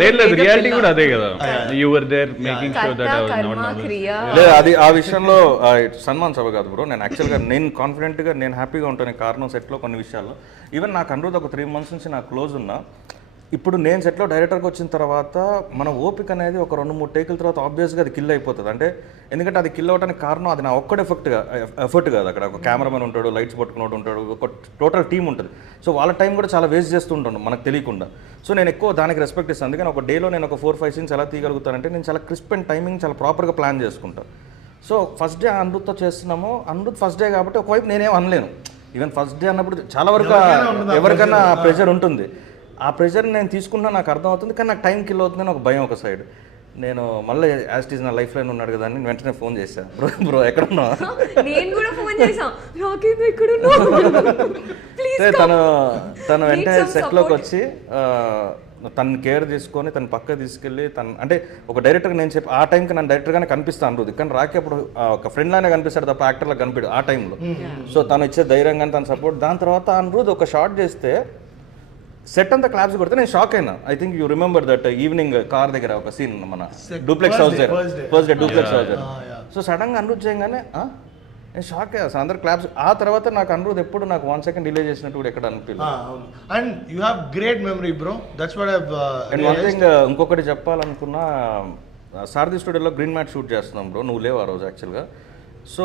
లేదు రియాలిటీ కూడా అదే కదా, you were there making sure that I was not nervous. లేదు అది ఆ విషయంలో సన్మాన్ సభ కాదు బ్రో. నేను యాక్చువల్గా నేను కాన్ఫిడెంట్గా నేను హ్యాపీగా ఉంటాను కారణం సెట్లో కొన్ని విషయాల్లో. ఈవెన్ నాకు అనిరుద్ ఒక 3 months నుంచి నాకు క్లోజ్ ఉన్నా ఇప్పుడు నేను సెట్లో డైరెక్టర్కి వచ్చిన తర్వాత మన ఓపిక అనేది ఒక 2-3 టేకుల తర్వాత ఆబ్వియస్గా అది కిల్ అయిపోతుంది. అంటే ఎందుకంటే అది కిల్ అవ్వడానికి కారణం అది నా ఒక్కడే ఎఫర్ట్ కాదు. అక్కడ ఒక కెమెరామెన్ ఉంటాడు, లైట్స్ పట్టుకున్నోడు ఉంటాడు, ఒక టోటల్ టీం ఉంటుంది. సో వాళ్ళ టైం కూడా చాలా వేస్ట్ చేస్తూ ఉంటాను మనకు తెలియకుండా. సో నేను ఎక్కువ దానికి రెస్పెక్ట్ ఇస్తాను. అందుకని ఒక డేలో నేను ఒక 4-5 సీన్స్ ఎలా తీయగలుగుతానంటే నేను చాలా క్రిస్ప్ అండ్ టైమింగ్ చాలా ప్రాపర్గా ప్లాన్ చేసుకుంటాను. సో ఫస్ట్ డే అనిరుద్తో చేస్తున్నాము. అనిరుద్ ఫస్ట్ డే కాబట్టి ఒకవైపు నేనేం అనలేను. ఈవెన్ ఫస్ట్ డే అన్నప్పుడు చాలా వరకు ఎవరికైనా ప్రెషర్ ఉంటుంది. ఆ ప్రెషర్ని నేను తీసుకున్నా నాకు అర్థం అవుతుంది, కానీ నాకు టైం కిల్ అవుతుందని ఒక భయం ఒక సైడ్. నేను మళ్ళీ యాజ్ ఇట్ ఈజ్ నా లైఫ్ లైన్ ఉన్నాడు కదా అని వెంటనే ఫోన్ చేశాను, బ్రో ఎక్కడ ఉన్నావు? నేను కూడా ఫోన్ చేశాను, రాకేంద్ర ఎక్కడ ఉన్నావు? తను వెంటనే సెట్లోకి వచ్చి తను కేర్ తీసుకొని తను పక్క తీసుకెళ్ళి అంటే ఒక డైరెక్టర్గా నేను చెప్పి ఆ టైంకి నన్ను డైరెక్టర్గానే కనిపిస్తాను అనిరుద్, కానీ రాకే అప్పుడు ఒక ఫ్రెండ్ లానే కనిపిస్తాడు తప్ప యాక్టర్లా కనిపించడు ఆ టైంలో. సో తను ఇచ్చే ధైర్యంగా తన సపోర్ట్. దాని తర్వాత అనిరుద్ ఒక షాట్ చేస్తే సెట్ అంతా క్లాప్స్ కొడితే నేను షాక్ అయినా. I think you remember that evening car దగ్గర ఒక సీన్ మన డూప్లెక్స్ హౌస్ దగ్గర, ఫస్ట్ డే డూప్లెక్స్ హౌస్ దగ్గర. సో సడన్గా అనిరుద్ చేయగానే నేను షాక్ అయ్యా, అందరు క్లాప్స్. ఆ తర్వాత నాకు అనిరుద్ ఎప్పుడు నాకు 1 సెకండ్ డిలే చేసినట్టు కూడా ఎక్కడ అనిపించలేదు. And you have great memory bro, that's what and one thing ఇంకొకటి చెప్పాలనుకున్నా, సారథి స్టూడియోలో గ్రీన్ మ్యాట్ షూట్ చేస్తున్నాం బ్రో, నువ్వు లేవు ఆ రోజు యాక్చువల్గా. సో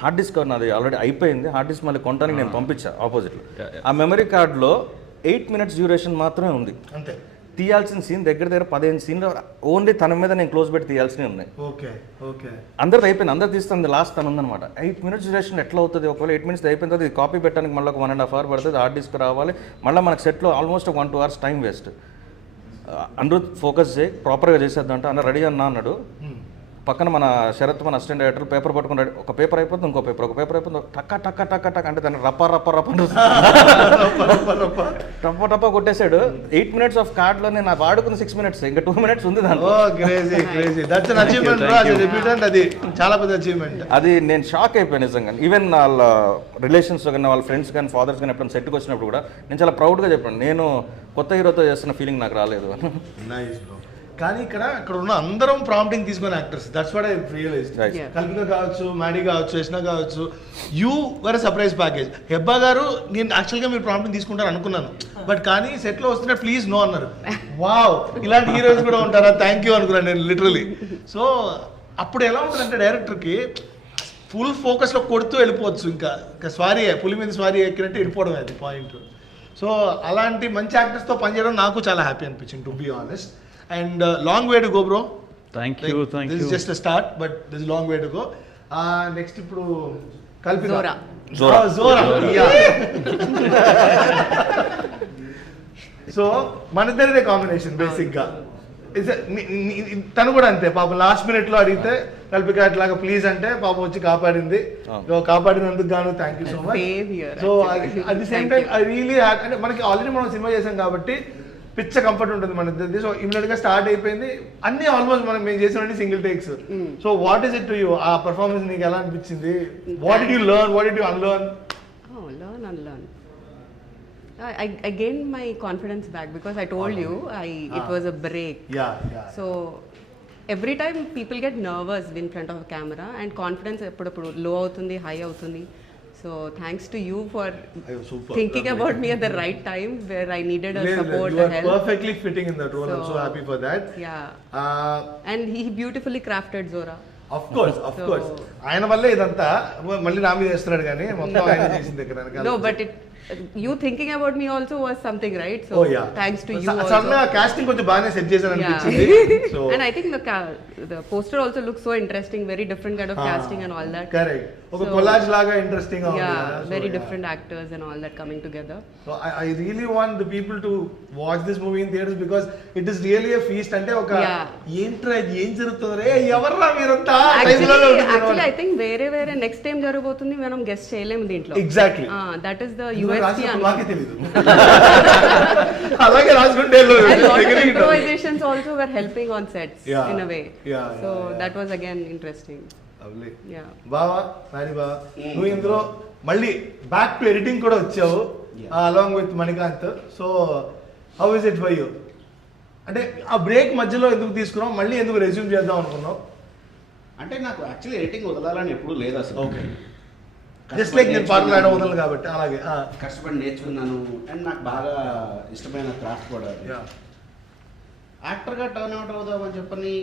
హార్డ్ డిస్క్ నాది ఆల్రెడీ అయిపోయింది, హార్డ్ డిస్క్ మళ్ళీ కొనడానికి నేను పంపించా ఆపోజిట్లో. ఆ మెమరీ కార్డ్లో 8 minutes డ్యూరేషన్ మాత్రమే ఉంది. అంతే తీయాల్సిన సీన్ దగ్గర 15 సీన్లు ఓన్లీ తన మీద నేను క్లోజ్ పెట్టి తీయాల్సినవి ఉన్నాయి. ఓకే ఓకే అందరిది అయిపోయింది, అందరు తీస్తుంది, లాస్ట్ తను ఉందన్నమాట. 8 minutes డ్యూరేషన్ ఎట్లా అవుతుంది? ఒకవేళ 8 minutes అయిపోయిన తర్వాత ఇది కాపీ పెట్టడానికి మళ్ళీ ఒక 1.5 hour పడుతుంది, హార్డ్ డిస్క్ రావాలి, మళ్ళీ మనకు సెట్లో almost 1-2 hours time waste. Anirudh focus చేయి, ప్రాపర్గా చేసేద్దంట అన్న, రెడీ అన్నా అన్నాడు. పక్కన మన శరత్ మన అసిస్టెంట్ డైరెక్టర్ పేపర్ పట్టుకుని రెడీ, ఒక పేపర్ అయిపోతుంది, ఇంకో పేపర్, ఒక పేపర్ అయిపోతుంది, టక్క టక్క టక్క టక్ అంటే దాన్ని రప్ప టప్ప కొట్టేశాడు. 8 minutes ఆఫ్ కార్డ్లో నేను వాడుకున్న 6 minutes, ఇంకా 2 minutes ఉంది దాంట్లో. అది చాలా పెద్ద అచీవ్మెంట్. అది నేను షాక్ అయిపోయాను నిజంగా. ఈవెన్ వాళ్ళ రిలేషన్స్ కానీ వాళ్ళ ఫ్రెండ్స్ కానీ ఫాదర్స్ కానీ ఎప్పుడైనా సెట్కి వచ్చినప్పుడు కూడా నేను చాలా ప్రౌడ్గా చెప్పాను, నేను కొత్త హీరోతో చేస్తున్న ఫీలింగ్ నాకు రాలేదు. కానీ ఇక్కడ ఉన్న అందరం ప్రాంప్టింగ్ తీసుకునే actors, that's what I realised. Kalpika కావచ్చు, మాడీ కావచ్చు, యష్ణ కావచ్చు, you were surprise package. Hebah గారు నేను యాక్చువల్గా మీరు ప్రాంప్టింగ్ తీసుకుంటారు అనుకున్నాను, బట్ కానీ సెట్లో వస్తున్న ప్లీజ్ నో అన్నారు. వావ్, ఇలాంటి హీరోస్ కూడా ఉంటారా, థ్యాంక్ యూ అనుకున్నాను నేను లిటరలీ. సో అప్పుడు ఎలా ఉంటుందంటే డైరెక్టర్కి ఫుల్ ఫోకస్లో కొడుతూ వెళ్ళిపోవచ్చు, ఇంకా స్వారీ పులి మీద స్వారీ ఎక్కినట్టు వెళ్ళిపోవడం అది పాయింట్. సో అలాంటి మంచి యాక్టర్స్తో పనిచేయడం నాకు చాలా హ్యాపీ అనిపించింది, to be honest. And long way to go, bro. Thank you. This is just a start, but there's a long way to go. Next ఇప్పుడు కల్పిక జోరా. సో మన ఇద్దరిదే కాంబినేషన్ బేసిక్గా. తను కూడా అంతే పాపం, లాస్ట్ మినిట్లో అడిగితే కల్పిక అట్లాగా ప్లీజ్ అంటే పాపం వచ్చి కాపాడింది. కాపాడినందుకు గాను thank you so much. So at the same time I really అంటే మనకి ఆల్రెడీ మనం సినిమా చేసాం కాబట్టి పిచ్చ కంఫర్ట్ ఉంటుంది మన ఇద్దరిది. సో ఇమీడియట్ గా స్టార్ట్ అయిపోయింది, అన్ని ఆల్మోస్ట్ మేము చేసిన single takes. So what is it to you? ఆ పర్ఫార్మెన్స్ నీకు ఎలా అనిపించింది? What did you learn, what did you unlearn? Unlearn. I gained my confidence back because I told you it was a break. Yeah. So every time people get nervous in front of a camera and confidence eppudu low avutundi, high avutundi. So thanks to you for thinking about me at the right time where I needed a support and help. You are perfectly fitting in that role. I'm so happy for that. Yeah. And he beautifully crafted Zora. Of course. ఆయన వల్లే ఇదంతా మళ్ళీ నా మీద చేస్తున్నాడు కానీ మొత్తం ఆయన చేసింది ఇక్కడ. No, but you thinking about me also was something, right? So thanks to you also. సడన్గా కాస్టింగ్ కొంచెం బాగానే సెట్ చేశాను అనిపించింది. So and I think the poster also looks so interesting, very different kind of casting and all that. Correct. ఒక collage లాగా interesting గా ఉంది. Yeah, very different actors and all that coming together. So I really want the people to watch this movie in theaters because it is really a feast. అంటే ఒక ఏంట్రా ఏం జరుగుతుందిరే ఎవర్రా మీరంతా actually I think వేరే next time జరగబోతుంది మనం guess చేయలేము దీంట్లో. Exactly. That is the USP. నాకే తెలియదు. అలాగే రాసుకుంటే improvisations also were helping on sets in a way. So that was again interesting. బావా నాని బావా, నువ్వు ఇందులో మళ్ళీ బ్యాక్ టు ఎడిటింగ్ కూడా వచ్చావు along with Manikanth. So how is it for you? అంటే ఆ బ్రేక్ మధ్యలో ఎందుకు తీసుకున్నావు, మళ్ళీ ఎందుకు రెజ్యూమ్ చేద్దాం అనుకున్నావు? అంటే నాకు యాక్చువల్లీ ఎడిటింగ్ వదలాలని ఎప్పుడు లేదు అసలు. ఓకే. జస్ట్ లైక్ నేను పాటలు ఆడ వదలను కాబట్టి అలాగే కష్టపడి నేర్చుకున్నాను అండ్ నాకు బాగా ఇష్టమైన క్రాఫ్ట్ కూడా అది. యాక్టర్గా టర్న్ అవుట్ అవుదామని చెప్పని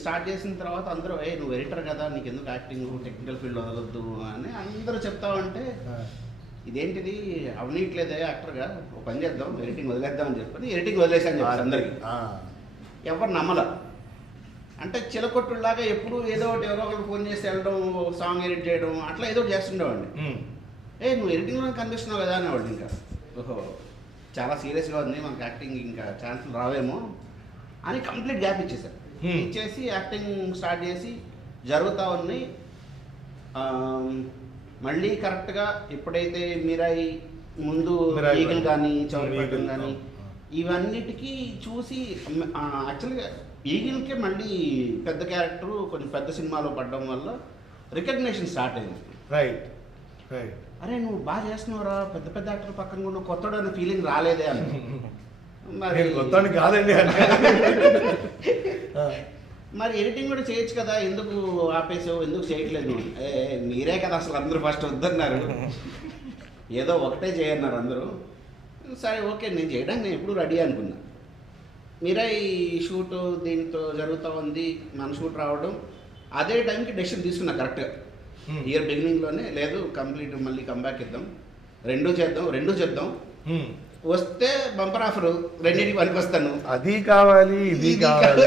స్టార్ట్ చేసిన తర్వాత అందరూ నువ్వు ఎడిటర్ కదా నీకు ఎందుకు యాక్టింగ్ టెక్నికల్ ఫీల్డ్ వదలొద్దు అని అందరూ చెప్తా ఉంటే ఇదేంటిది అవనీయట్లేదే యాక్టర్గా ఒక పని చేద్దాం ఎడిటింగ్ వదిలేద్దాం అని చెప్పని ఎడిటింగ్ వదిలేసాను చెప్పి అందరికి ఎవరు నమ్మల. అంటే చిలకొట్టులాగా ఎప్పుడు ఏదో ఒకటి ఎవరో ఒకరు ఫోన్ చేసి వెళ్ళడం సాంగ్ ఎడిట్ చేయడం అట్లా ఏదో ఒకటి చేస్తుండేవాడిని. నువ్వు ఎడిటింగ్లో కనిపిస్తున్నావు కదా అనేవాడు. ఇంకా ఓహో చాలా సీరియస్గా ఉంది మనకు యాక్టింగ్ ఇంకా ఛాన్సులు రావేమో అని కంప్లీట్ గ్యాప్ ఇచ్చేసారు. ఇచ్చేసి యాక్టింగ్ స్టార్ట్ చేసి జరుగుతూ ఉన్నాయి. మళ్ళీ కరెక్ట్గా ఎప్పుడైతే మీరాయి ముందు ఈగల్ కానీ చౌరిపట్టం కానీ ఇవన్నిటికీ చూసి యాక్చువల్గా ఈగిల్కే మళ్ళీ పెద్ద క్యారెక్టరు కొంచెం పెద్ద సినిమాలో పడడం వల్ల రికగ్నేషన్ స్టార్ట్ అయింది. రైట్ అరే నువ్వు బాగా చేస్తున్నావురా పెద్ద పెద్ద యాక్టర్ పక్కన కూడా కొత్తడు అనే ఫీలింగ్ రాలేదే అని. మరి కొత్తని కాదండి మరి ఎడిటింగ్ కూడా చేయొచ్చు కదా ఎందుకు ఆపేసావు ఎందుకు చేయట్లేదు? మీరే కదా అసలు అందరూ ఫస్ట్ వద్దన్నారు, ఏదో ఒకటే చేయన్నారు అందరూ. సరే ఓకే నేను చేయడానికి నేను ఎప్పుడు రెడీ అనుకున్నా. మీరే ఈ షూట్ దీంతో జరుగుతూ ఉంది మన షూట్ రావడం అదే టైంకి డెసిషన్ తీసుకున్నా కరెక్ట్గా. ఇయర్ బిగినింగ్లోనే లేదు కంప్లీట్ మళ్ళీ కంబ్యాక్ ఇద్దాం, రెండు చేద్దాం వస్తే బంపర్ ఆఫర్ రెండింటికి పనికి వస్తాను, అది కావాలి ఇది కావాలి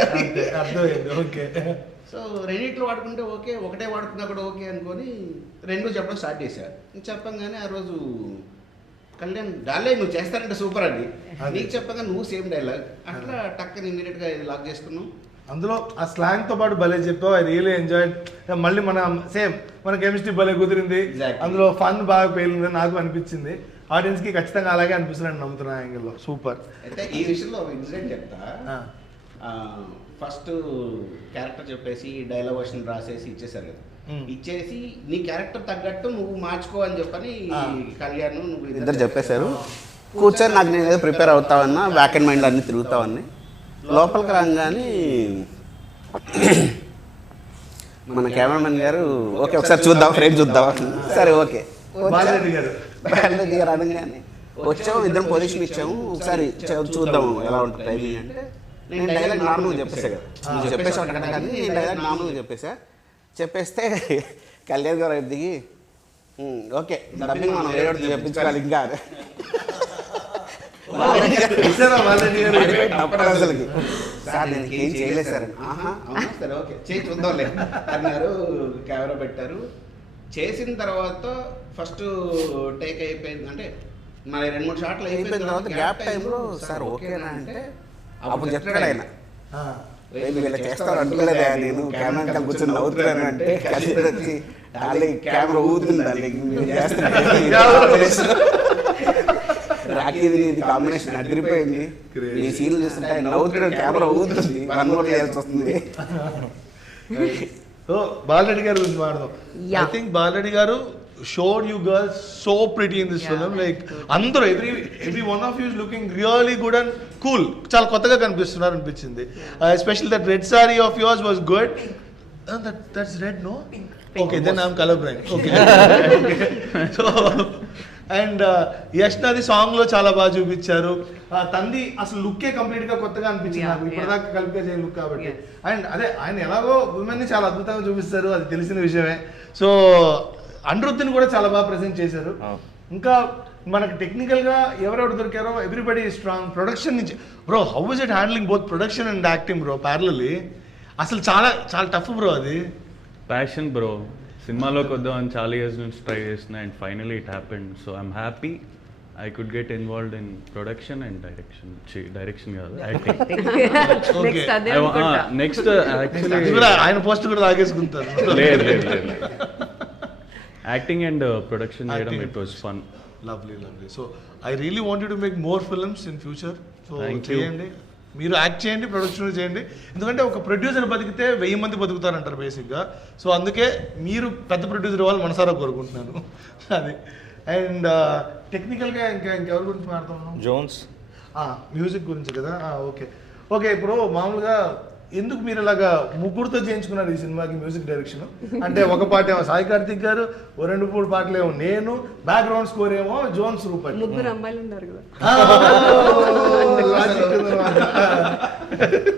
అర్థమైంది. ఓకే సో రెండింటిలో వాడుకుంటే ఓకే, ఒకటే వాడుకున్నా కూడా ఓకే అనుకొని రెండు చెప్పడం స్టార్ట్ చేశారు. చెప్పంగానే ఆ రోజు కళ్యాణ్ డాలే నువ్వు చేస్తానంటే సూపర్ అండి, నీకు చెప్పగా నువ్వు సేమ్ డైలాగ్ అట్లా టక్కని ఇమీడియట్గా లాక్ చేసుకున్నావు. అందులో ఆ స్లాంగ్తో పాటు భలే చెప్పావు. I really enjoy. మళ్ళీ మన కెమిస్ట్రీ భలే కుదిరింది, అందులో ఫన్ బాగా పేలింది నాకు అనిపించింది. ఆడియన్స్కి ఖచ్చితంగా అలాగే అనిపిస్తుంది నమ్ముతున్నా యాంగిల్లో. సూపర్. అయితే ఈ విషయంలో ఒక ఇన్సిడెంట్ చెప్తా. ఫస్ట్ క్యారెక్టర్ చెప్పేసి డైలాగ్ వర్షన్ రాసేసి ఇచ్చేసారు కదా, ఇచ్చేసి నీ క్యారెక్టర్ తగ్గట్టు నువ్వు మార్చుకో అని చెప్పని కళ్యాణ్ నువ్వు ఇద్దరు చెప్పేశారు. కూర్చొని నాకు నేను ఏదో ప్రిపేర్ అవుతావన్నా బ్యాక్ అండ్ మైండ్ అన్నీ తిరుగుతావని లోపలికి రాగానే మన కెమెరామెన్ గారు ఓకే ఒకసారి చూద్దాం ఫ్రేమ్ చూద్దాం. సరే ఓకే బాలరెడ్డి గారు అనగానే వచ్చాము, ఇద్దరం పొజిషన్ ఇచ్చాము, ఒకసారి చూద్దాం ఎలా ఉంటుంది టైమింగ్ అంటే నేను డైలాగ్ నార్మల్గా చెప్పేసా కదా, నువ్వు చెప్పేసా కానీ నేను డైలాగ్ నార్మల్గా చెప్పేస్తే కళ్యాణ్ గారు దిగి ఓకే డబ్బింగ్ మనం వేరే చెప్పించుకోవాలి ఇంకా అసలుకి సార్ నేను ఏం చేయలేదు సార్. సరే ఓకే చేయి చూద్దాంలే అన్నారు. కెమెరా పెట్టారు. చేసిన తర్వాత ఫస్ట్ టేక్ అయిపోయింది అంటే మరి 2-3 షాట్లు అయిపోయిన తర్వాత గ్యాప్ టైంలో సార్ ఓకేనా అంటే అప్పుడు చెప్తాడు ఆయన వీళ్ళ చేస్తారు అనుకోలేదా నేను కెమెరా కూర్చొని నవ్వుతున్నాను అంటే కలిసి వచ్చి కెమెరా ఊగుతుంది రాకేది ఇది కాంబినేషన్ అదిరిపోయింది, ఈ సీన్లు చూస్తుంటే ఆయన నవ్వుతున్నాడు కెమెరా ఊగుతుంది అన్నోట్ చేయాల్సి వస్తుంది. సో బాలరెడ్డి గారి గురించి మాట్లాడదాం. ఐ థింక్ బాలరెడ్డి గారు showed you girls so pretty in this film. Like అందరూ every one of you is looking really good and cool. చాలా కొత్తగా కనిపిస్తున్నారు అనిపించింది. Especially that red saree of yours was good. That's red, no? Okay, then I'm colorblind. Okay. So and యష్నాది సాంగ్లో చాలా బాగా చూపించారు. తంది అసలు లుక్కే కంప్లీట్గా కొత్తగా అనిపించింది నాకు, ఇప్పటిదాకా కలిపే చేయని లుక్ కాబట్టి. అండ్ అదే ఆయన ఎలాగో ఉమెన్ని చాలా అద్భుతంగా చూపిస్తారు, అది తెలిసిన విషయమే. సో అనిరుద్ధిని కూడా చాలా బాగా ప్రెజెంట్ చేశారు. ఇంకా మనకు టెక్నికల్గా ఎవరెవరు దొరికారో ఎవ్రీబడి స్ట్రాంగ్. ప్రొడక్షన్ నుంచి bro how is it handling both production and acting bro parallelly? అసలు చాలా చాలా టఫ్ బ్రో అది. ప్యాషన్ బ్రో, సినిమాలోకి వద్దామని చాలా ఇయర్స్ నుంచి ట్రై చేసిన and finally it happened. So I'm happy I could get involved in production and direction కాదు యాక్టింగ్. నెక్స్ట్ యాక్చువల్లీ ఆయన పోస్ట్ కూడా లాగేసుకుంటారు. లేదు యాక్టింగ్ అండ్ ప్రొడక్షన్ చేయడం it was fun. Lovely. So I really wanted to make more films in future. So చేయండి, మీరు act చేయండి, production చేయండి. ఎందుకంటే ఒక ప్రొడ్యూసర్ బతికితే 1000 మంది బతుకుతారంటారు బేసిక్గా. సో అందుకే మీరు పెద్ద ప్రొడ్యూసర్ వాళ్ళు మనసారా కోరుకుంటున్నాను అది. అండ్ టెక్నికల్గా ఇంకెవరి గురించి మాట్లాడుతున్నాం? జోన్స్ మ్యూజిక్ గురించి కదా. ఓకే ఇప్పుడు మామూలుగా ఎందుకు మీరు ఇలాగా ముగ్గురుతో చేయించుకున్నారు ఈ సినిమాకి మ్యూజిక్ డైరెక్షన్? అంటే ఒక పాట ఏమో సాయి కార్తిక్ గారు, ఓ 2-3 పాటలు ఏమో నేను, బ్యాక్గ్రౌండ్ స్కోర్ ఏమో జోన్స్ రూపాయి. ముగ్గురు అమ్మాయిలు ఉన్నారు కదా.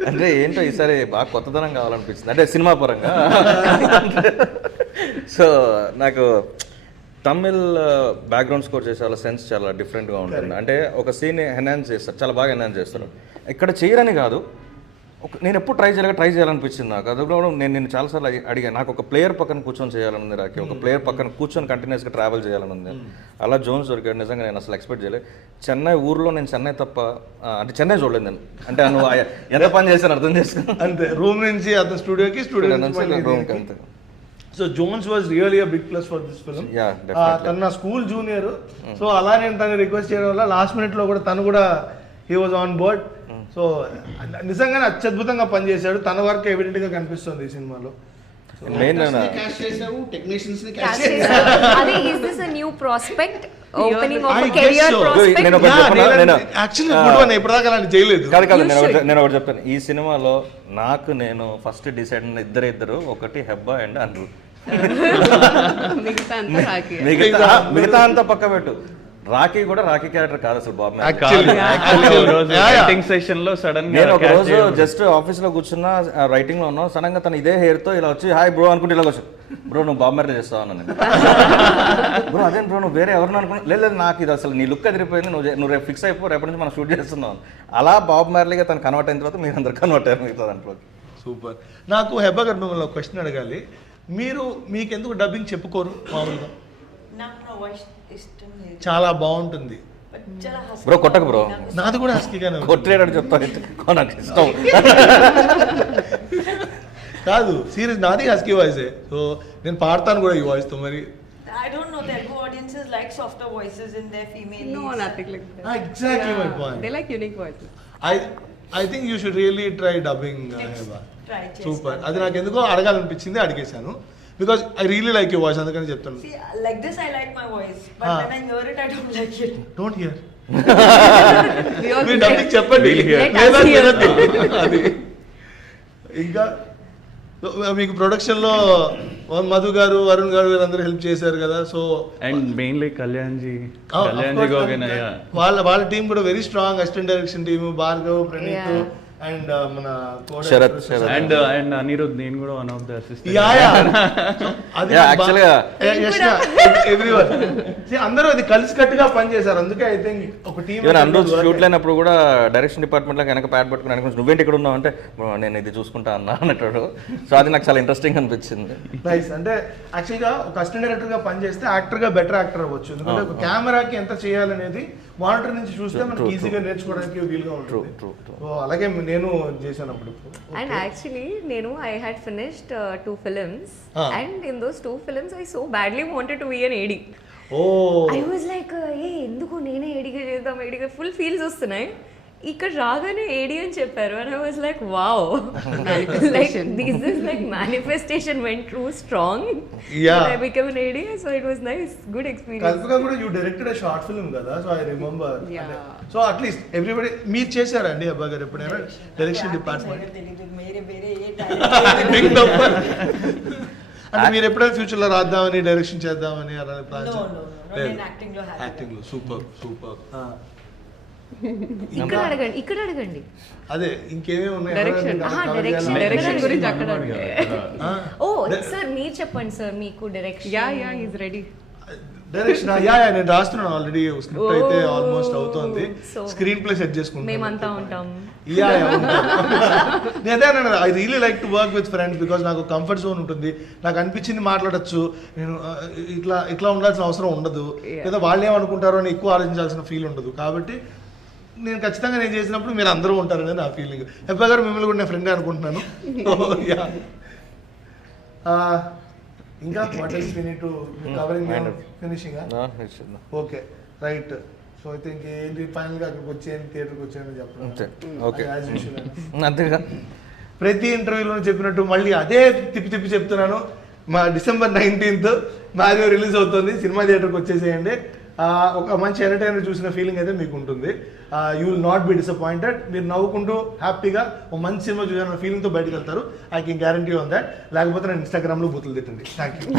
అంటే ఏంటో ఈసారి బాగా కొత్తదనం కావాలనిపించింది, అంటే సినిమా పరంగా. సో నాకు తమిళ్ బ్యాక్గ్రౌండ్ స్కోర్ చేసే వాళ్ళ సెన్స్ చాలా డిఫరెంట్గా ఉంటుంది. అంటే ఒక సీన్ ఎన్హాన్స్ చేస్తారు, చాలా బాగా ఎన్హాన్స్ చేస్తారు. ఇక్కడ చేయరని కాదు, నేను ఎప్పుడు ట్రై చేయాలనిపించింది నాకు. అది కూడా నేను చాలాసార్లు అడిగాను, నాకు ఒక ప్లేయర్ పక్కన కూర్చొని చేయాలనుంది, రాకి ఒక ప్లేయర్ పక్కన కూర్చొని కంటిన్యూస్గా ట్రావెల్ చేయాలనుంది. అలా జోన్స్ దొరికాడు. నిజంగా నేను అసలు ఎక్స్పెక్ట్ చేయలేదు. చెన్నై ఊర్లో నేను చెన్నై తప్ప, అంటే చెన్నై చూడలేదు నేను. అంటే నువ్వు ఎంత పని చేశాను అర్థం చేసుకో. అంతే, రూమ్ నుంచి అతను స్టూడియోకి, స్టూడియో రూమ్కి అంతే. So Jones was really a big plus for this film. తన నా స్కూల్ జూనియర్. సో అలా నేను తను రిక్వెస్ట్ చేయడం వల్ల లాస్ట్ మినిట్లో కూడా తను కూడా he was on board. So నిజంగానే అత్యద్భుతంగా పనిచేశాడు. తన వర్క్ ఎవిడెంట్గా కనిపిస్తుంది ఈ సినిమాలో. క్యాష్ చేసావు, టెక్నీషియన్స్ ని క్యాష్ Cash చేసావు. చేశారు. అదే, is this a new prospect? Opening of I a guess career so. prospect? నేను ఒకటి చెప్పనా? యాక్చువల్లీ గుడ్ వన్, ఇప్పటిదాకా అలాంటి చేయలేదు. కాదు నేను ఒకటి చెప్తాను. ఈ సినిమాలో నేను ఫస్ట్ డిసైడ్ అయిన ఇద్దరు, ఒకటి హెబ్బా అండ్ అన్రు. మిగతా అంతా రాకి. మిగతా అంతా పక్క పెట్టు. రాకీ కూడా రాకీ క్యారెక్టర్ కాదు అసలు బాబు. రైటింగ్ సెషన్ లో సడన్ గా నేను ఒక రోజు జస్ట్ ఆఫీస్ లో కూర్చున్నా, రైటింగ్ లో ఉన్నాం, సడన్ గా తను ఇదే హెయిర్ తో ఇలా వచ్చి హాయ్ బ్రో అనుకుంటే ఇలా వచ్చి, బ్రో నువ్వు బాబు మ్యారేజ్ చేస్తావు అన్న. నేను బ్రో అదేం బ్రో నువ్వు వేరే ఎవరిని అనుకున్నా, లేదు నాకు ఇది అసలు నీ లుక్ అదిరిపోయింది, నువ్వు రేపు ఫిక్స్ అయిపో, రేపటి నుంచి మనం షూట్ చేస్తున్నాం. అలా బాబు మ్యారేజ్గా తను కన్వర్ట్ అయిన తర్వాత మీరు అందరు కన్వర్ట్ అయ్యారు మిగతా దాంట్లో. సూపర్. నాకు హెబ్బా గారు మిమ్మల్ని ఒక క్వశ్చన్ అడగాలి. మీకెందుకు డబ్బింగ్ చెప్పుకోరు మామూలుగా? నాకు నా వాయిస్ ఇష్టం లేదు. చాలా బాగుంటుంది. But చాలా husky బ్రో కొట్టకు బ్రో, నాకు నాది కూడా హస్కీగానే ఉంది. కొట్టేటట్టు చెప్తాను, నాకు ఇష్టం. కాదు సీరియస్, నాది హస్కీ వాయిసే. సో నేను పాడతాను కూడా ఈ వాయిస్తో. మరి I don't know, Telugu audiences like softer voices in their female No, leads. nothing like that. Exactly my They point. like unique voices. I think you should really try dubbing Hebba. Try చేస్తాను. Super. అది నాకు ఎందుకో అడగాలనిపించింది, అడిగేశాను. Because I really like your voice, అందుకని చెప్తాను. See, like this I like my voice, but Ah. when I hear it I don't like it. Don't here. We all మీరు dubbing చెప్పండి. Let లేదా us hear. వినొద్దు. అది ఇంకా మీకు ప్రొడక్షన్లో మధు గారు, వరుణ్ గారు వీరందరూ హెల్ప్ చేశారు కదా. So and mainly Kalyan ji Gogan అయ్యా, వాళ్ళ టీం కూడా very strong. Assistant direction team Bhargav, Praneeth Yeah. And మన శరత్. అండ్ అనిరుద్, నేను కూడా వన్ ఆఫ్ ద అసిస్టెంట్. యాక్చువల్గా ఎవ్రీవన్ అందరూ అది కలిసి కట్టుగా పనిచేశారు. అందుకే ఐ థింక్ ఒక టీం. ఈవెన్ అనిరుద్ షూట్ లేనప్పుడు కూడా డైరెక్షన్ డిపార్ట్మెంట్ లో వెనక ప్యాడ్ పట్టుకుని అనుకుంటు నువ్వేంటి ఇక్కడ ఉన్నావు అంటే నేను ఇది చూసుకుంటా అన్నా అన్నట్టు. సో అది నాకు చాలా ఇంట్రెస్టింగ్ అనిపించింది. నైస్. అంటే యాక్చువల్గా ఒక అసిస్టెంట్ డైరెక్టర్ గా పనిచేస్తే యాక్టర్ గా బెటర్ యాక్టర్ అవ్వచ్చు. ఎందుకంటే ఒక కెమెరాకి ఎంత చేయాలనేది మానిటర్ నుంచి చూస్తే మనకి ఈజీగా నేర్చుకోవడానికి వీలుగా ఉంటుంది. సో అలాగే నేను చేశాను అప్పుడు. And actually, I had finished 2 films, and in those 2 films, I so badly wanted to be an AD. I was like, hey, ఎందుకు నేనే ఏడిగా చేద్దాం, ఫుల్ ఫీల్స్ వస్తున్నాయి. ఇక్కడ రాగానే ఏడి అని చెప్పారు. And I was like wow, like this is like manifestation went true strong. I become an AD, so it was nice, good experience. కల్పగా కూడా you directed a short film కదా. So I remember. So at least everybody మీరు చేశారండి అబ్బా గారు ఎప్పుడైనా direction department? అంటే మీరు ఎప్పుడైనా ఫ్యూచర్ లో రాద్దామని, డైరెక్షన్ చేద్దామని అలా యాక్టింగ్ లో? Super super. ఇక్కడ అడగండి. అదే ఇంకేమేమి ఉన్నాయి? డైరెక్షన్ గురించి అక్కడ ఓ సార్ మీరు చెప్పండి సార్, మీకు direction. Yeah is ready. Direction నేను రాస్తున్నాను ఆల్రెడీ. స్క్రిప్ట్ అయితే ఆల్మోస్ట్ అవుతోంది. స్క్రీన్ ప్లే సెట్ చేసుకుంటాను. మేమంతా ఉంటాం. నేనే I really like to work with friends because నాకు కంఫర్ట్ జోన్ ఉంటుంది. నాకు అనిపించింది మాట్లాడచ్చు. నేను ఇట్లా ఉండాల్సిన అవసరం ఉండదు, లేదా వాళ్ళు ఏమనుకుంటారో అని ఎక్కువ ఆలోచించాల్సిన ఫీల్ ఉండదు. కాబట్టి నేను ఖచ్చితంగా నేను చేసినప్పుడు మీరు అందరూ ఉంటారనేది నా ఫీలింగ్. ఎప్పటి గారు మిమ్మల్ని కూడా నేను ఫ్రెండ్ అనుకుంటున్నాను. ఇంకా what else we need to covering finishing? Okay right. So అయితే ఇంకేంటి ఫైనల్ గా అక్కడికి వచ్చేయండి, థియేటర్కి వచ్చేయండి చెప్పడం. అంతేగా ప్రతి ఇంటర్వ్యూలో చెప్పినట్టు మళ్ళీ అదే తిప్పి చెప్తున్నాను. మా December 19th మ్యారియో రిలీజ్ అవుతుంది. సినిమా థియేటర్కి వచ్చేసేయండి. ఒక మంచి ఎంటర్టైనర్ చూసిన ఫీలింగ్ అయితే మీకు ఉంటుంది. You will not be disappointed. మీరు నవ్వుకుంటూ హ్యాపీగా ఒక మంచి సినిమా చూసిన ఫీలింగ్తో బయటకు వెళ్తారు. I can guarantee on that. లేకపోతే నేను ఇన్స్టాగ్రామ్లో బూతులు తిట్టండి. Thank you.